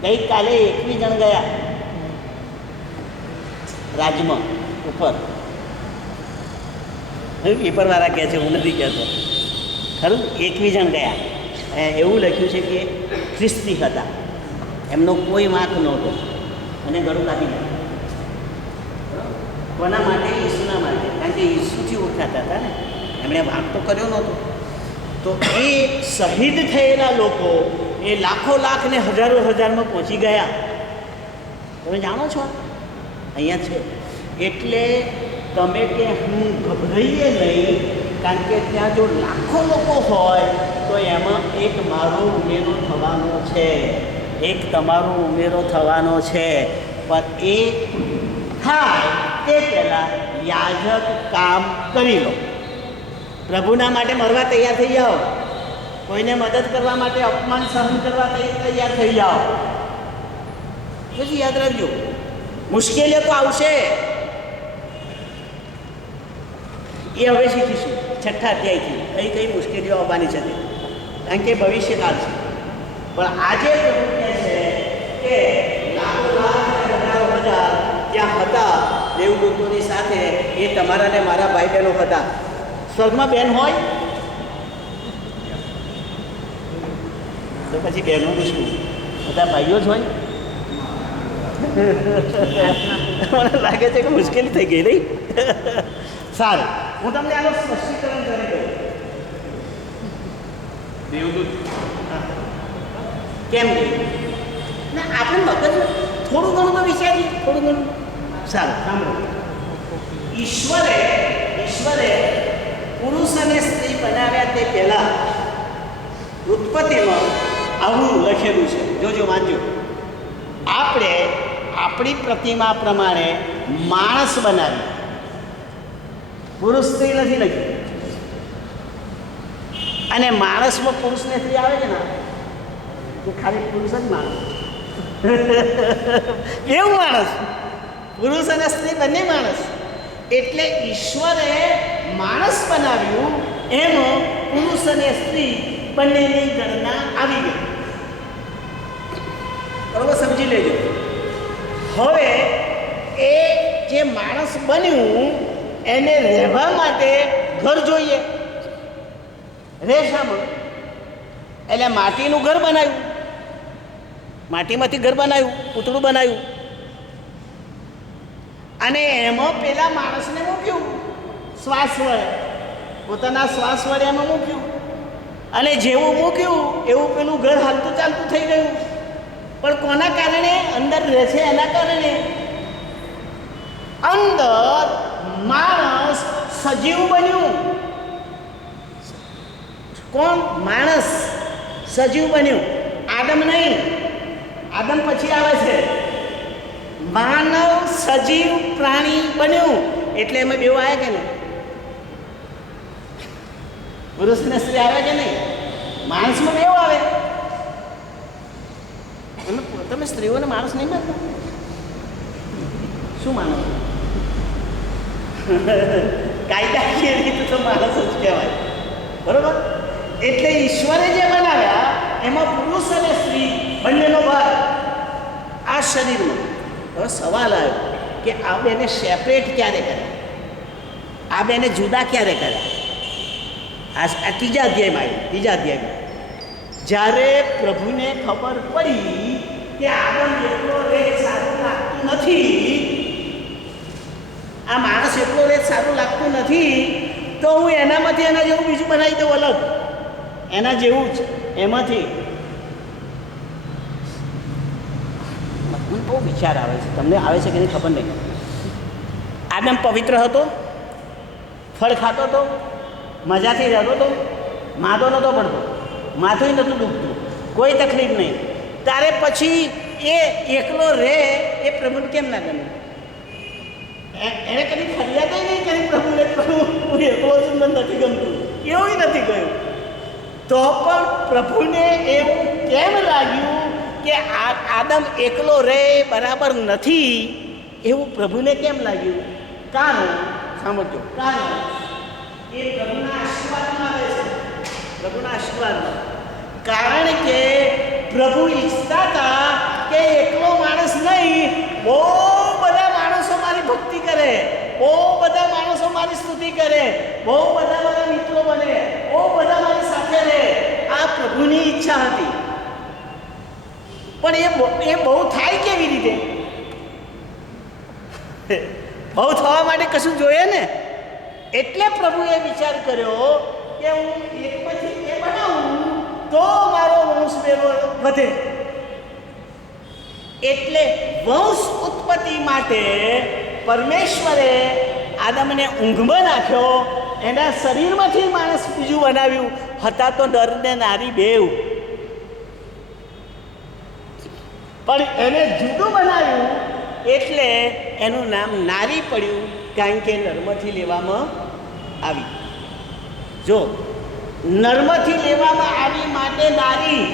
ગઈકાલે 21 જણ ગયા રાજ્યમાં ઉપર. પેપરવાળા કહે છે, હું નથી કહેતો, ખરું? 21 જણ ગયા. એવું લખ્યું છે કે ખ્રિસ્તી હતા, એમનો કોઈ વાંક નહોતો, અને ગળું કાપી નાખ્યું. કોના માટે? ઈસુના માટે, કારણ કે ઈસુથી ઓળખાતા હતા ને, એમણે વાંક તો કર્યો નહોતો. તો એ શહીદ થયેલા લોકો એ લાખો લાખ ને હજારો હજારમાં પહોંચી ગયા. તમે જાણો છો, અહીંયા છે. એટલે તમે કે હું ગભરાઈએ નહીં, કારણ કે ત્યાં જો લાખો લોકો હોય તો એમાં એક મારો ઉમેરો થવાનો છે, એક તમારો ઉમેરો થવાનો છે. પણ એ થાય તે પહેલાં યાજક કામ કરી લો. પ્રભુના માટે મરવા તૈયાર થઈ જાઓ, કોઈને મદદ કરવા માટે અપમાન સહન કરવા તૈયાર થઈ જાઓ. પછી યાદ રાખજો, મુશ્કેલીઓ તો આવશે, એ હવે શીખીશું 6થા અધ્યાયથી કઈ કઈ મુશ્કેલીઓ આવવાની છે, કારણ કે ભવિષ્યકાળ છે. પણ આજે પ્રભુ કહે છે કે લાખો લાખ હજારો હજાર ત્યાં હતા દેવદૂતોની સાથે. એ તમારા ને મારા ભાઈ બહેનો હતા. સ્વર્ગમાં બહેન હોય તો પછી બહેનોનું શું? બધા ભાઈઓ જ હોય. મને લાગે છે કે મુશ્કેલી થઈ ગઈ નહીં. સારું, હું તમને આનું સ્પષ્ટીકરણ કરી દઉં. દેવદૂત કેમ નહીં? ના, આપણે મગજ થોડું ઘણું તો વિચારીએ, થોડું ઘણું. સારું, સાંભળો. ઈશ્વરે પુરુષ અને સ્ત્રી બનાવ્યા તે પહેલાં ઉત્પત્તિમાં આવું લખેલું છે. જોજો, વાંચજો. આપણે આપણી પ્રતિમા પ્રમાણે માણસ બનાવી. પુરુષ સ્ત્રી નથી લખ્યું. અને માણસમાં પુરુષ ને સ્ત્રી આવે છે ને, કે ખાલી પુરુષ જ માણસ? કેવું માણસ? પુરુષ અને સ્ત્રી બંને માણસ. એટલે ઈશ્વરે માણસ બનાવ્યું, એમાં પુરુષ અને સ્ત્રી બંનેની ગણના આવી ગઈ. બરોબર, સમજી લેજો. હવે એ જે માણસ બન્યું એને રહેવા માટે ઘર જોઈએ. રેશામાં એટલે માટીનું ઘર બનાવ્યું, માટીમાંથી ઘર બનાવ્યું, પૂતળું બનાવ્યું, અને એમાં પેલા માણસને મૂક્યું શ્વાસ વડે, પોતાના શ્વાસ વડે એમાં મૂક્યું. અને જેવું મૂક્યું એવું પેલું ઘર હાલતું ચાલતું થઈ ગયું. પણ કોના કારણે? અંદર રહે છે એના કારણે. અંદર માણસ સજીવ બન્યું. કોણ? માણસ સજીવ બન્યું, આદમ નહીં. આદમ પછી આવે છે. માનવ સજીવ પ્રાણી બન્યું. એટલે એમાં બેવ આવ્યા કે નહીં? પુરુષ ને સ્ત્રી આવે કે નહીં? માણસમાં બેવ આવે. તમે સ્ત્રીઓને માણસ નહીં માનતા? શું માનો? કાયદાકીય રીતે તો માણસ જ કહેવાય. બરોબર? એટલે ઈશ્વરે જે બનાવ્યા એમાં પુરુષ અને સ્ત્રી બંનેનો ભાગ આ શરીરમાં. હવે સવાલ આવ્યો કે આ બેને સેપરેટ ક્યારે કર્યા? આ બેને જુદા ક્યારે કર્યા? આ ત્રીજા અધ્યાયમાં આવ્યું. ત્રીજા અધ્યાયમાં જ્યારે પ્રભુને ખબર પડી કે આદમ એટલો રેત સારું લાગતું નથી, આ માણસ એટલો રેત સારું લાગતું નથી, તો હું એનામાંથી એના જેવું બીજું બનાવી દઉં, અલગ એના જેવું જ. એમાંથી મને બહુ વિચાર આવે છે. તમને આવે છે કે નહીં ખબર નહીં. આદમ પવિત્ર હતો, ફળ ખાતો હતો, મજાથી રહેતો હતો, માદો નહોતો પડતો, માથું નહોતું દુખતું, કોઈ તકલીફ નહીં. ત્યારે પછી એ એકલો રહે એ પ્રભુને કેમ ના ગમે? એને કદી ફરિયાદ નહીં કરી પ્રભુને, હું એકલો છું, મને નથી ગમતું, એવું નથી કહ્યું. તો પણ પ્રભુને એવું કેમ લાગ્યું કે આદમ એકલો રહે બરાબર નથી? એવું પ્રભુને કેમ લાગ્યું? કારણ સમજો, કારણ એ પ્રભુના આશીર્વાદમાં આવે છે. પ્રભુના આશીર્વાદમાં. કારણ કે પ્રભુ ઈચ્છતા હતા કે એકલો માણસ નહીં, બહુ બધા માણસો મારી ભક્તિ કરે, બહુ બધા માણસો મારી સ્તુતિ કરે, બહુ બધા મારા મિત્રો બને, બહુ બધા મારી સાથે રહે. આ પ્રભુની ઈચ્છા હતી. પણ એ બહુ થાય કેવી રીતે? બહુ થવા માટે કશું જોઈએ ને. એટલે પ્રભુએ વિચાર કર્યો કે હું એક પછી એ બનાવું તો મારો વંશ વધે. એટલે વંશ ઉત્પત્તિ માટે પરમેશ્વરે આદમને ઊંઘમાં નાખ્યો, એના શરીરમાંથી માણસ બીજું બનાવ્યું. હતા તો નર ને નારી બેવ, પણ એને જુદું બનાવ્યું. એટલે એનું નામ નારી પડ્યું, કારણ કે નર્મથી લેવામાં આવી. જો નર્મથી લેવામાં આવી માટે નારી,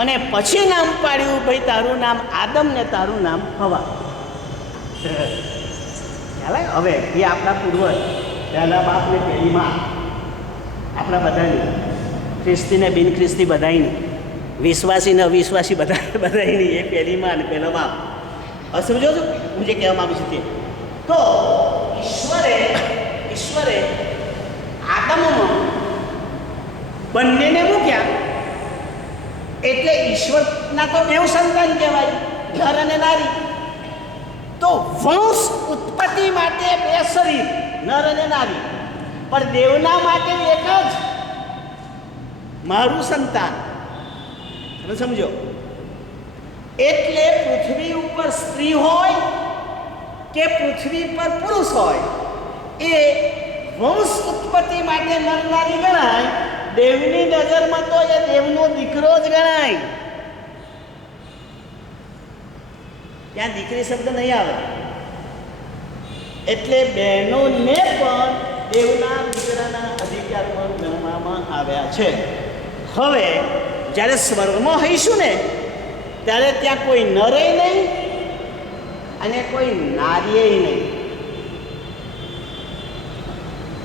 અને પછી નામ પાડ્યું ભાઈ તારું નામ આદમ ને તારું નામ હવા. ખ્યાલ? હવે એ આપણા પૂર્વજ, પહેલા બાપ ને પહેલી માં, આપણા બધાની, ખ્રિસ્તી ને બિન ખ્રિસ્તી બધાની, વિશ્વાસી ને અવિશ્વાસી બધાની, એ પહેલી માં અને પહેલો બાપ. હવે સમજો છો હું જે કહેવા માગું છું તે? તો ઈશ્વરે આદમમાં બંનેને મૂક્યા. એટલે ઈશ્વરના તો બેવ સંતાન કહેવાય, નર અને નારી. તો વંશ ઉત્પત્તિ માટે બે શરીર, નર અને નારી. પણ દેવના માટે એક જ, મારું સંતાન. તમે સમજો? એટલે પૃથ્વી ઉપર સ્ત્રી હોય કે પૃથ્વી પર પુરુષ હોય, એ વંશ ઉત્પત્તિ માટે નર નારી ગણાય, દેવની નજરમાં તો એ દેવનો દીકરો જ ગણાય. ત્યાં દીકરી શબ્દ નહીં આવે. એટલે બહેનોને પણ દેવના દીકરાના અધિકારમાં ગણવામાં આવ્યા છે. હવે જ્યારે સ્વર્ગમાં હોઈશું ને ત્યારે ત્યાં કોઈ નરે નહીં અને કોઈ નારીએ નહીં.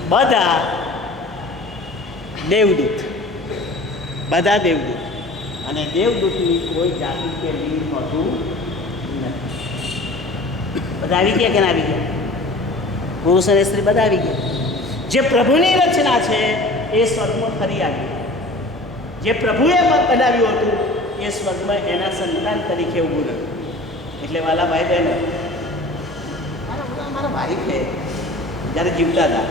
બધા દેવદૂત, બધા દેવદૂત. અને દેવદૂતની કોઈ જાતિ કે લિંગ હોતું નથી. બધા આવી ગયા કે ના આવી ગયા? પુરુષ અને સ્ત્રી બધા આવી ગયા. જે પ્રભુની રચના છે એ સ્વર્ગમાં ફરી આવી. જે પ્રભુએ બનાવ્યું હતું એ સ્વર્ગમાં એના સંતાન તરીકે ઊભું રહ્યું. એટલે વાલા ભાઈ બહેનો, મારા વાઈફે જ્યારે જીવતા હતા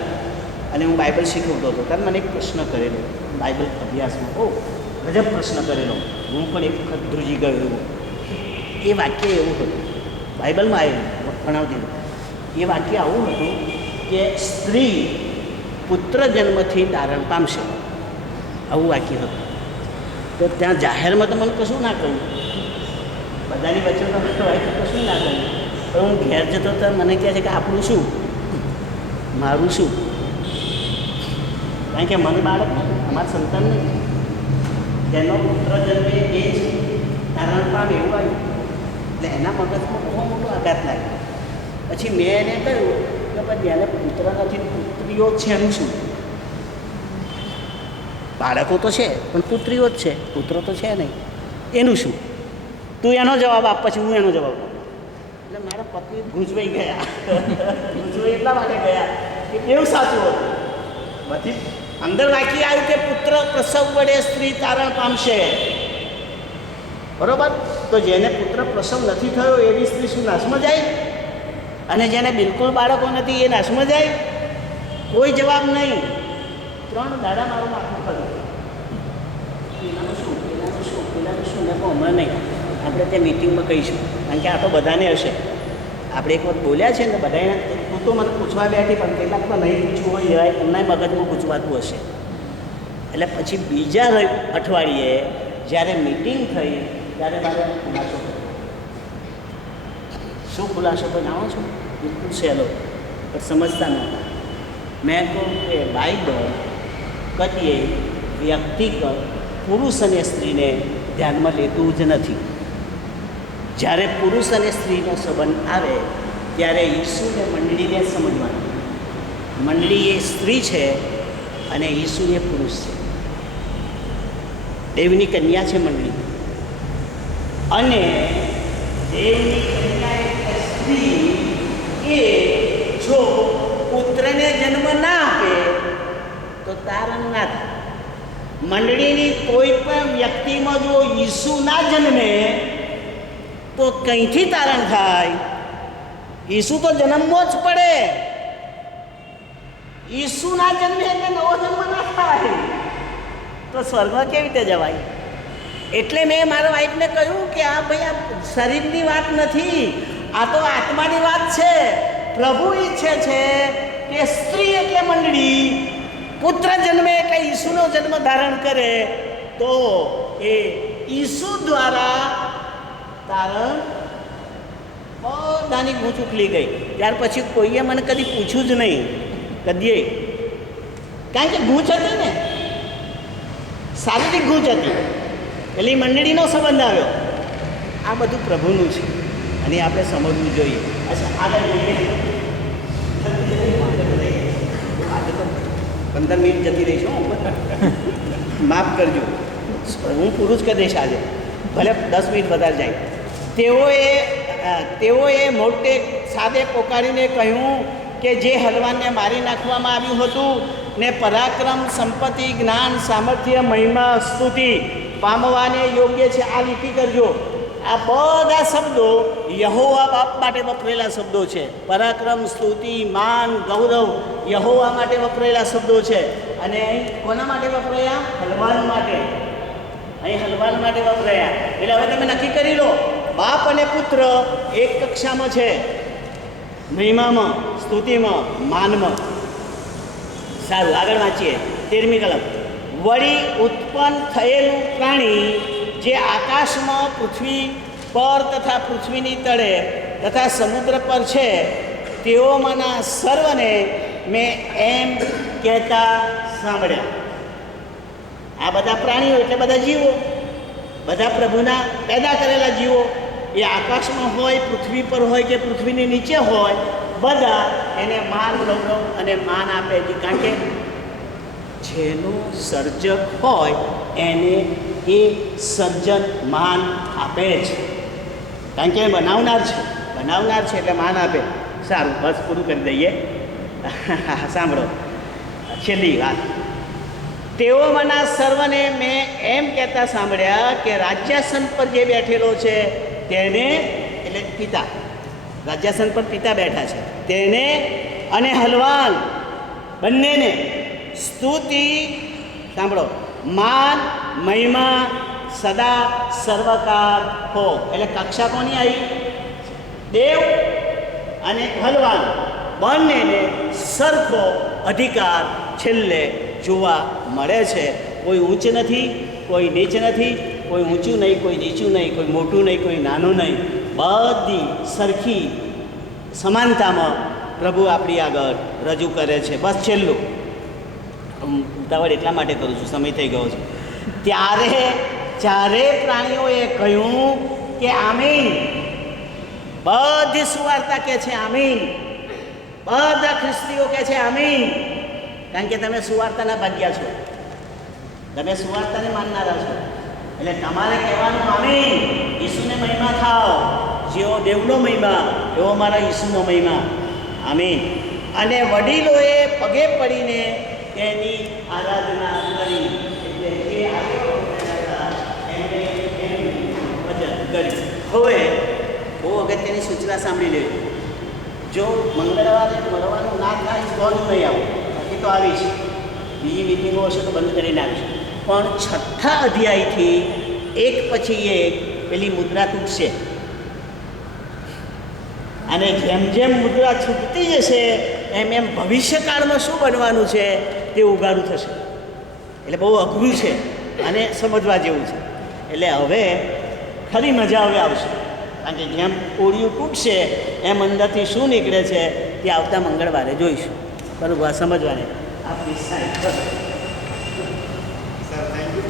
અને હું બાઇબલ શીખવતો હતો ત્યારે મને એક પ્રશ્ન કરેલો, બાઇબલ અભ્યાસમાં બહુ ગજબ પ્રશ્ન કરેલો. હું પણ એક વખત ધ્રુજી ગયો એવું. એ વાક્ય એવું હતું, બાઇબલમાં આવેલું, ભણાવતી હતું. એ વાક્ય આવું હતું કે સ્ત્રી પુત્ર જન્મથી તારણ પામશે, આવું વાક્ય હતું. તો ત્યાં જાહેરમાં તો મને કશું ના કહ્યું, બધાની વચ્ચે તો કશું ના કહ્યું. પણ હું ઘેર જતો તો મને કહે છે કે આપણું શું, મારું શું? કારણ કે મને બાળક નથી, અમારા સંતાન નહીં, તેનો પુત્ર જન્મે એ જ તારણ પામે એવું આવ્યું. એટલે એના મગજમાં બહુ મોટો આઘાત લાગ્યો. પછી મેં એને કહ્યું કે પછી એને પુત્ર નથી, પુત્રીઓ છે, એનું શું? બાળકો તો છે પણ પુત્રીઓ જ છે, પુત્રો તો છે નહીં, એનું શું? તું એનો જવાબ આપ, પછી હું એનો જવાબ આપું. એટલે મારા પતિ ગૂંચવાઈ ગયા. ગૂંચવાઈ એટલા માટે ગયા કે એવું સાચું હતું. બધી અંદર વાક્ય આવ્યું કે પુત્ર પ્રસવ વડે સ્ત્રી તારણ પામશે. બરોબર? તો જેને પુત્ર પ્રસવ નથી થયો એવી સ્ત્રી શું નાશમાં જાય? અને જેને બિલકુલ બાળકો નથી એ નાશમાં જાય? કોઈ જવાબ નહીં. 3 દાડા મારું માથું ખરું. પેલાનું શું, પેલાનું શું, પેલાનું શું? મેં હમણાં નહીં, આપણે ત્યાં મિટિંગમાં કહીશું. કારણ કે આ તો બધાને હશે. આપણે એક વખત બોલ્યા છે ને બધાને, તું તો મને પૂછવા બેઠી પણ કેટલાક તો નહીં પૂછવું હોય, એમના મગજમાં પૂછવાતું હશે. એટલે પછી બીજા અઠવાડિયે જ્યારે મિટિંગ થઈ ત્યારે મારે ખુલાસો કર્યો. શું ખુલાસો તો જાણો છો? બિલકુલ સહેલો, પણ સમજતા નહોતા. મેં કહું કે બાઇબલ કદીએ વ્યક્તિગત પુરુષ અને સ્ત્રીને ધ્યાનમાં લેતું જ નથી. જ્યારે પુરુષ અને સ્ત્રીનો સંબંધ આવે ત્યારે ઈસુને મંડળીને સમજવાનું. મંડળી એ સ્ત્રી છે અને ઈસુ એ પુરુષ છે. દેવની કન્યા છે મંડળી, અને દેવની કન્યા એટલે સ્ત્રી એ જો પુત્રને જન્મ ના આપે તો તારણ ના થાય. મંડળીની કોઈ પણ વ્યક્તિમાં જો ઈસુ ના જન્મે તો કંઈથી તારણ થાય? ઈસુ તો જન્મવો જ પડે. ઈસુ ના જન્મે એટલે નવો જન્મ ના થાય, તો સ્વર્ગમાં કેવી રીતે જવાય? એટલે મેં મારા વાઈફને કહ્યું કે આ ભાઈ આ શરીરની વાત નથી, આ તો આત્માની વાત છે. પ્રભુ ઈચ્છે છે કે સ્ત્રી એટલે મંડળી પુત્ર જન્મે એટલે ઈસુનો જન્મ ધારણ કરે તો એ ઈસુ દ્વારા તારણ બધાની ગૂંચ ઉકલી ગઈ. ત્યાર પછી કોઈએ મને કદી પૂછ્યું જ નહીં, કદીએ. કારણ કે ગૂંચ હતી ને, શારીરિક ગૂંચ હતી, એટલે મંડળીનો સંબંધ આવ્યો. આ બધું પ્રભુનું છે અને આપણે સમજવું જોઈએ. અચ્છા, આગળ જોઈએ. 15 મિનિટ જતી રહીશ, માફ કરજો. હું પૂરું જ કરી દઈશ આજે, ભલે 10 મિનિટ વધારે જાય. તેઓએ મોટે સાદે પોકારીને કહ્યું કે જે હલવાનને મારી નાખવામાં આવ્યું હતું ને પરાક્રમ, સંપત્તિ, જ્ઞાન, સામર્થ્ય, મહિમા, સ્તુતિ પામવાને યોગ્ય છે. આ લીટી કરજો. આ બધા શબ્દો યહોવા બાપ માટે વપરાયેલા શબ્દો છે. પરાક્રમ, સ્તુતિ, માન, ગૌરવ યહોવા માટે વપરાયેલા શબ્દો છે. અને અહીં કોના માટે વપરાયા? હલવાન માટે. અહીં હલવાન માટે વપરાયા. એટલે હવે તમે નક્કી કરી લો, બાપ અને પુત્ર એક કક્ષામાં છે, મહિમામાં, સ્તુતિમાં, માનમાં. સારું, આગળ વાંચીએ 13મી કલમ. વળી ઉત્પન્ન થયેલું પ્રાણી જે આકાશમાં, પૃથ્વી પર તથા પૃથ્વીની તળે તથા સમુદ્ર પર છે, તેઓમાંના સર્વને મેં એમ કહેતા સાંભળ્યા. આ બધા પ્રાણીઓ એટલે બધા જીવો, બધા પ્રભુના પેદા કરેલા જીવો, એ આકાશમાં હોય, પૃથ્વી પર હોય કે પૃથ્વીની નીચે હોય, બધા એને માન, ગૌરવ અને માન આપે છે. કારણ કે જેનું સર્જક હોય એને એ સર્જન માન આપે છે, કારણ કે એ બનાવનાર છે એટલે માન આપે. સારું, બસ પૂરું કરી દઈએ. સાંભળો છેલ્લી વાત. તેઓમાંના સર્વને મેં એમ કહેતા સાંભળ્યા કે રાજ્યાસન પર જે બેઠેલો છે તેને, એટલે પિતા, રાજ્યાસન પર પિતા બેઠા છે, તેને અને હલવાન બંનેને સ્તુતિ, સાંભળો, માન, મહિમા સદા સર્વકાળ હો. એટલે કક્ષા કોની આવી? દેવ અને હલવાન બંનેને સરખો અધિકાર છેલ્લે જોવા મળે છે. કોઈ ઊંચ નથી, કોઈ નીચ નથી, કોઈ ઊંચું નહીં, કોઈ નીચું નહીં, કોઈ મોટું નહીં, કોઈ નાનું નહીં, બધી સરખી સમાનતામાં પ્રભુ આપણી આગળ રજૂ કરે છે. બસ છેલ્લું ઉતાવળ એટલા માટે કરું છું, સમય થઈ ગયો છે. ત્યારે ચારે પ્રાણીઓએ કહ્યું કે આમીન. બધી સુવાર્તા કહે છે આમીન, બધા ખ્રિસ્તીઓ કહે છે આમીન, કારણ કે તમે સુવાર્તાના ભાગ્યા છો, તમે સુવાર્તાને માનનારા છો, એટલે તમારે કહેવાનું આમીન. ઈસુને મહિમા થાવ, જેવો દેવનો મહિમા એવો મારા ઈસુનો મહિમા, આમીન. અને વડીલોએ પગે પડીને તેની આરાધના કરી. એટલે જે આગળ એમને વચન કર્યું. હવે બહુ અગત્યની સૂચના સાંભળી લેજો. જો મંગળવારે મળવાનું ના થાય તો જ નહીં આવું, બાકી તો આવીશ. બીજી મિટિંગો હશે તો બંધ કરીને આવીશ. પણ 6થા અધ્યાયથી એક પછી એક પેલી મુદ્રા તૂટશે, અને જેમ જેમ મુદ્રા છૂટતી જશે એમ એમ ભવિષ્યકાળમાં શું બનવાનું છે તે ઉઘાડું થશે. એટલે બહુ અઘરું છે અને સમજવા જેવું છે. એટલે હવે ખરી મજા હવે આવશે, કારણ કે જેમ કોળિયું તૂટશે એમ અંદરથી શું નીકળે છે તે આવતા મંગળવારે જોઈશું. બરાબર, સમજવાને આપણી સાઈડ. Sir thank you.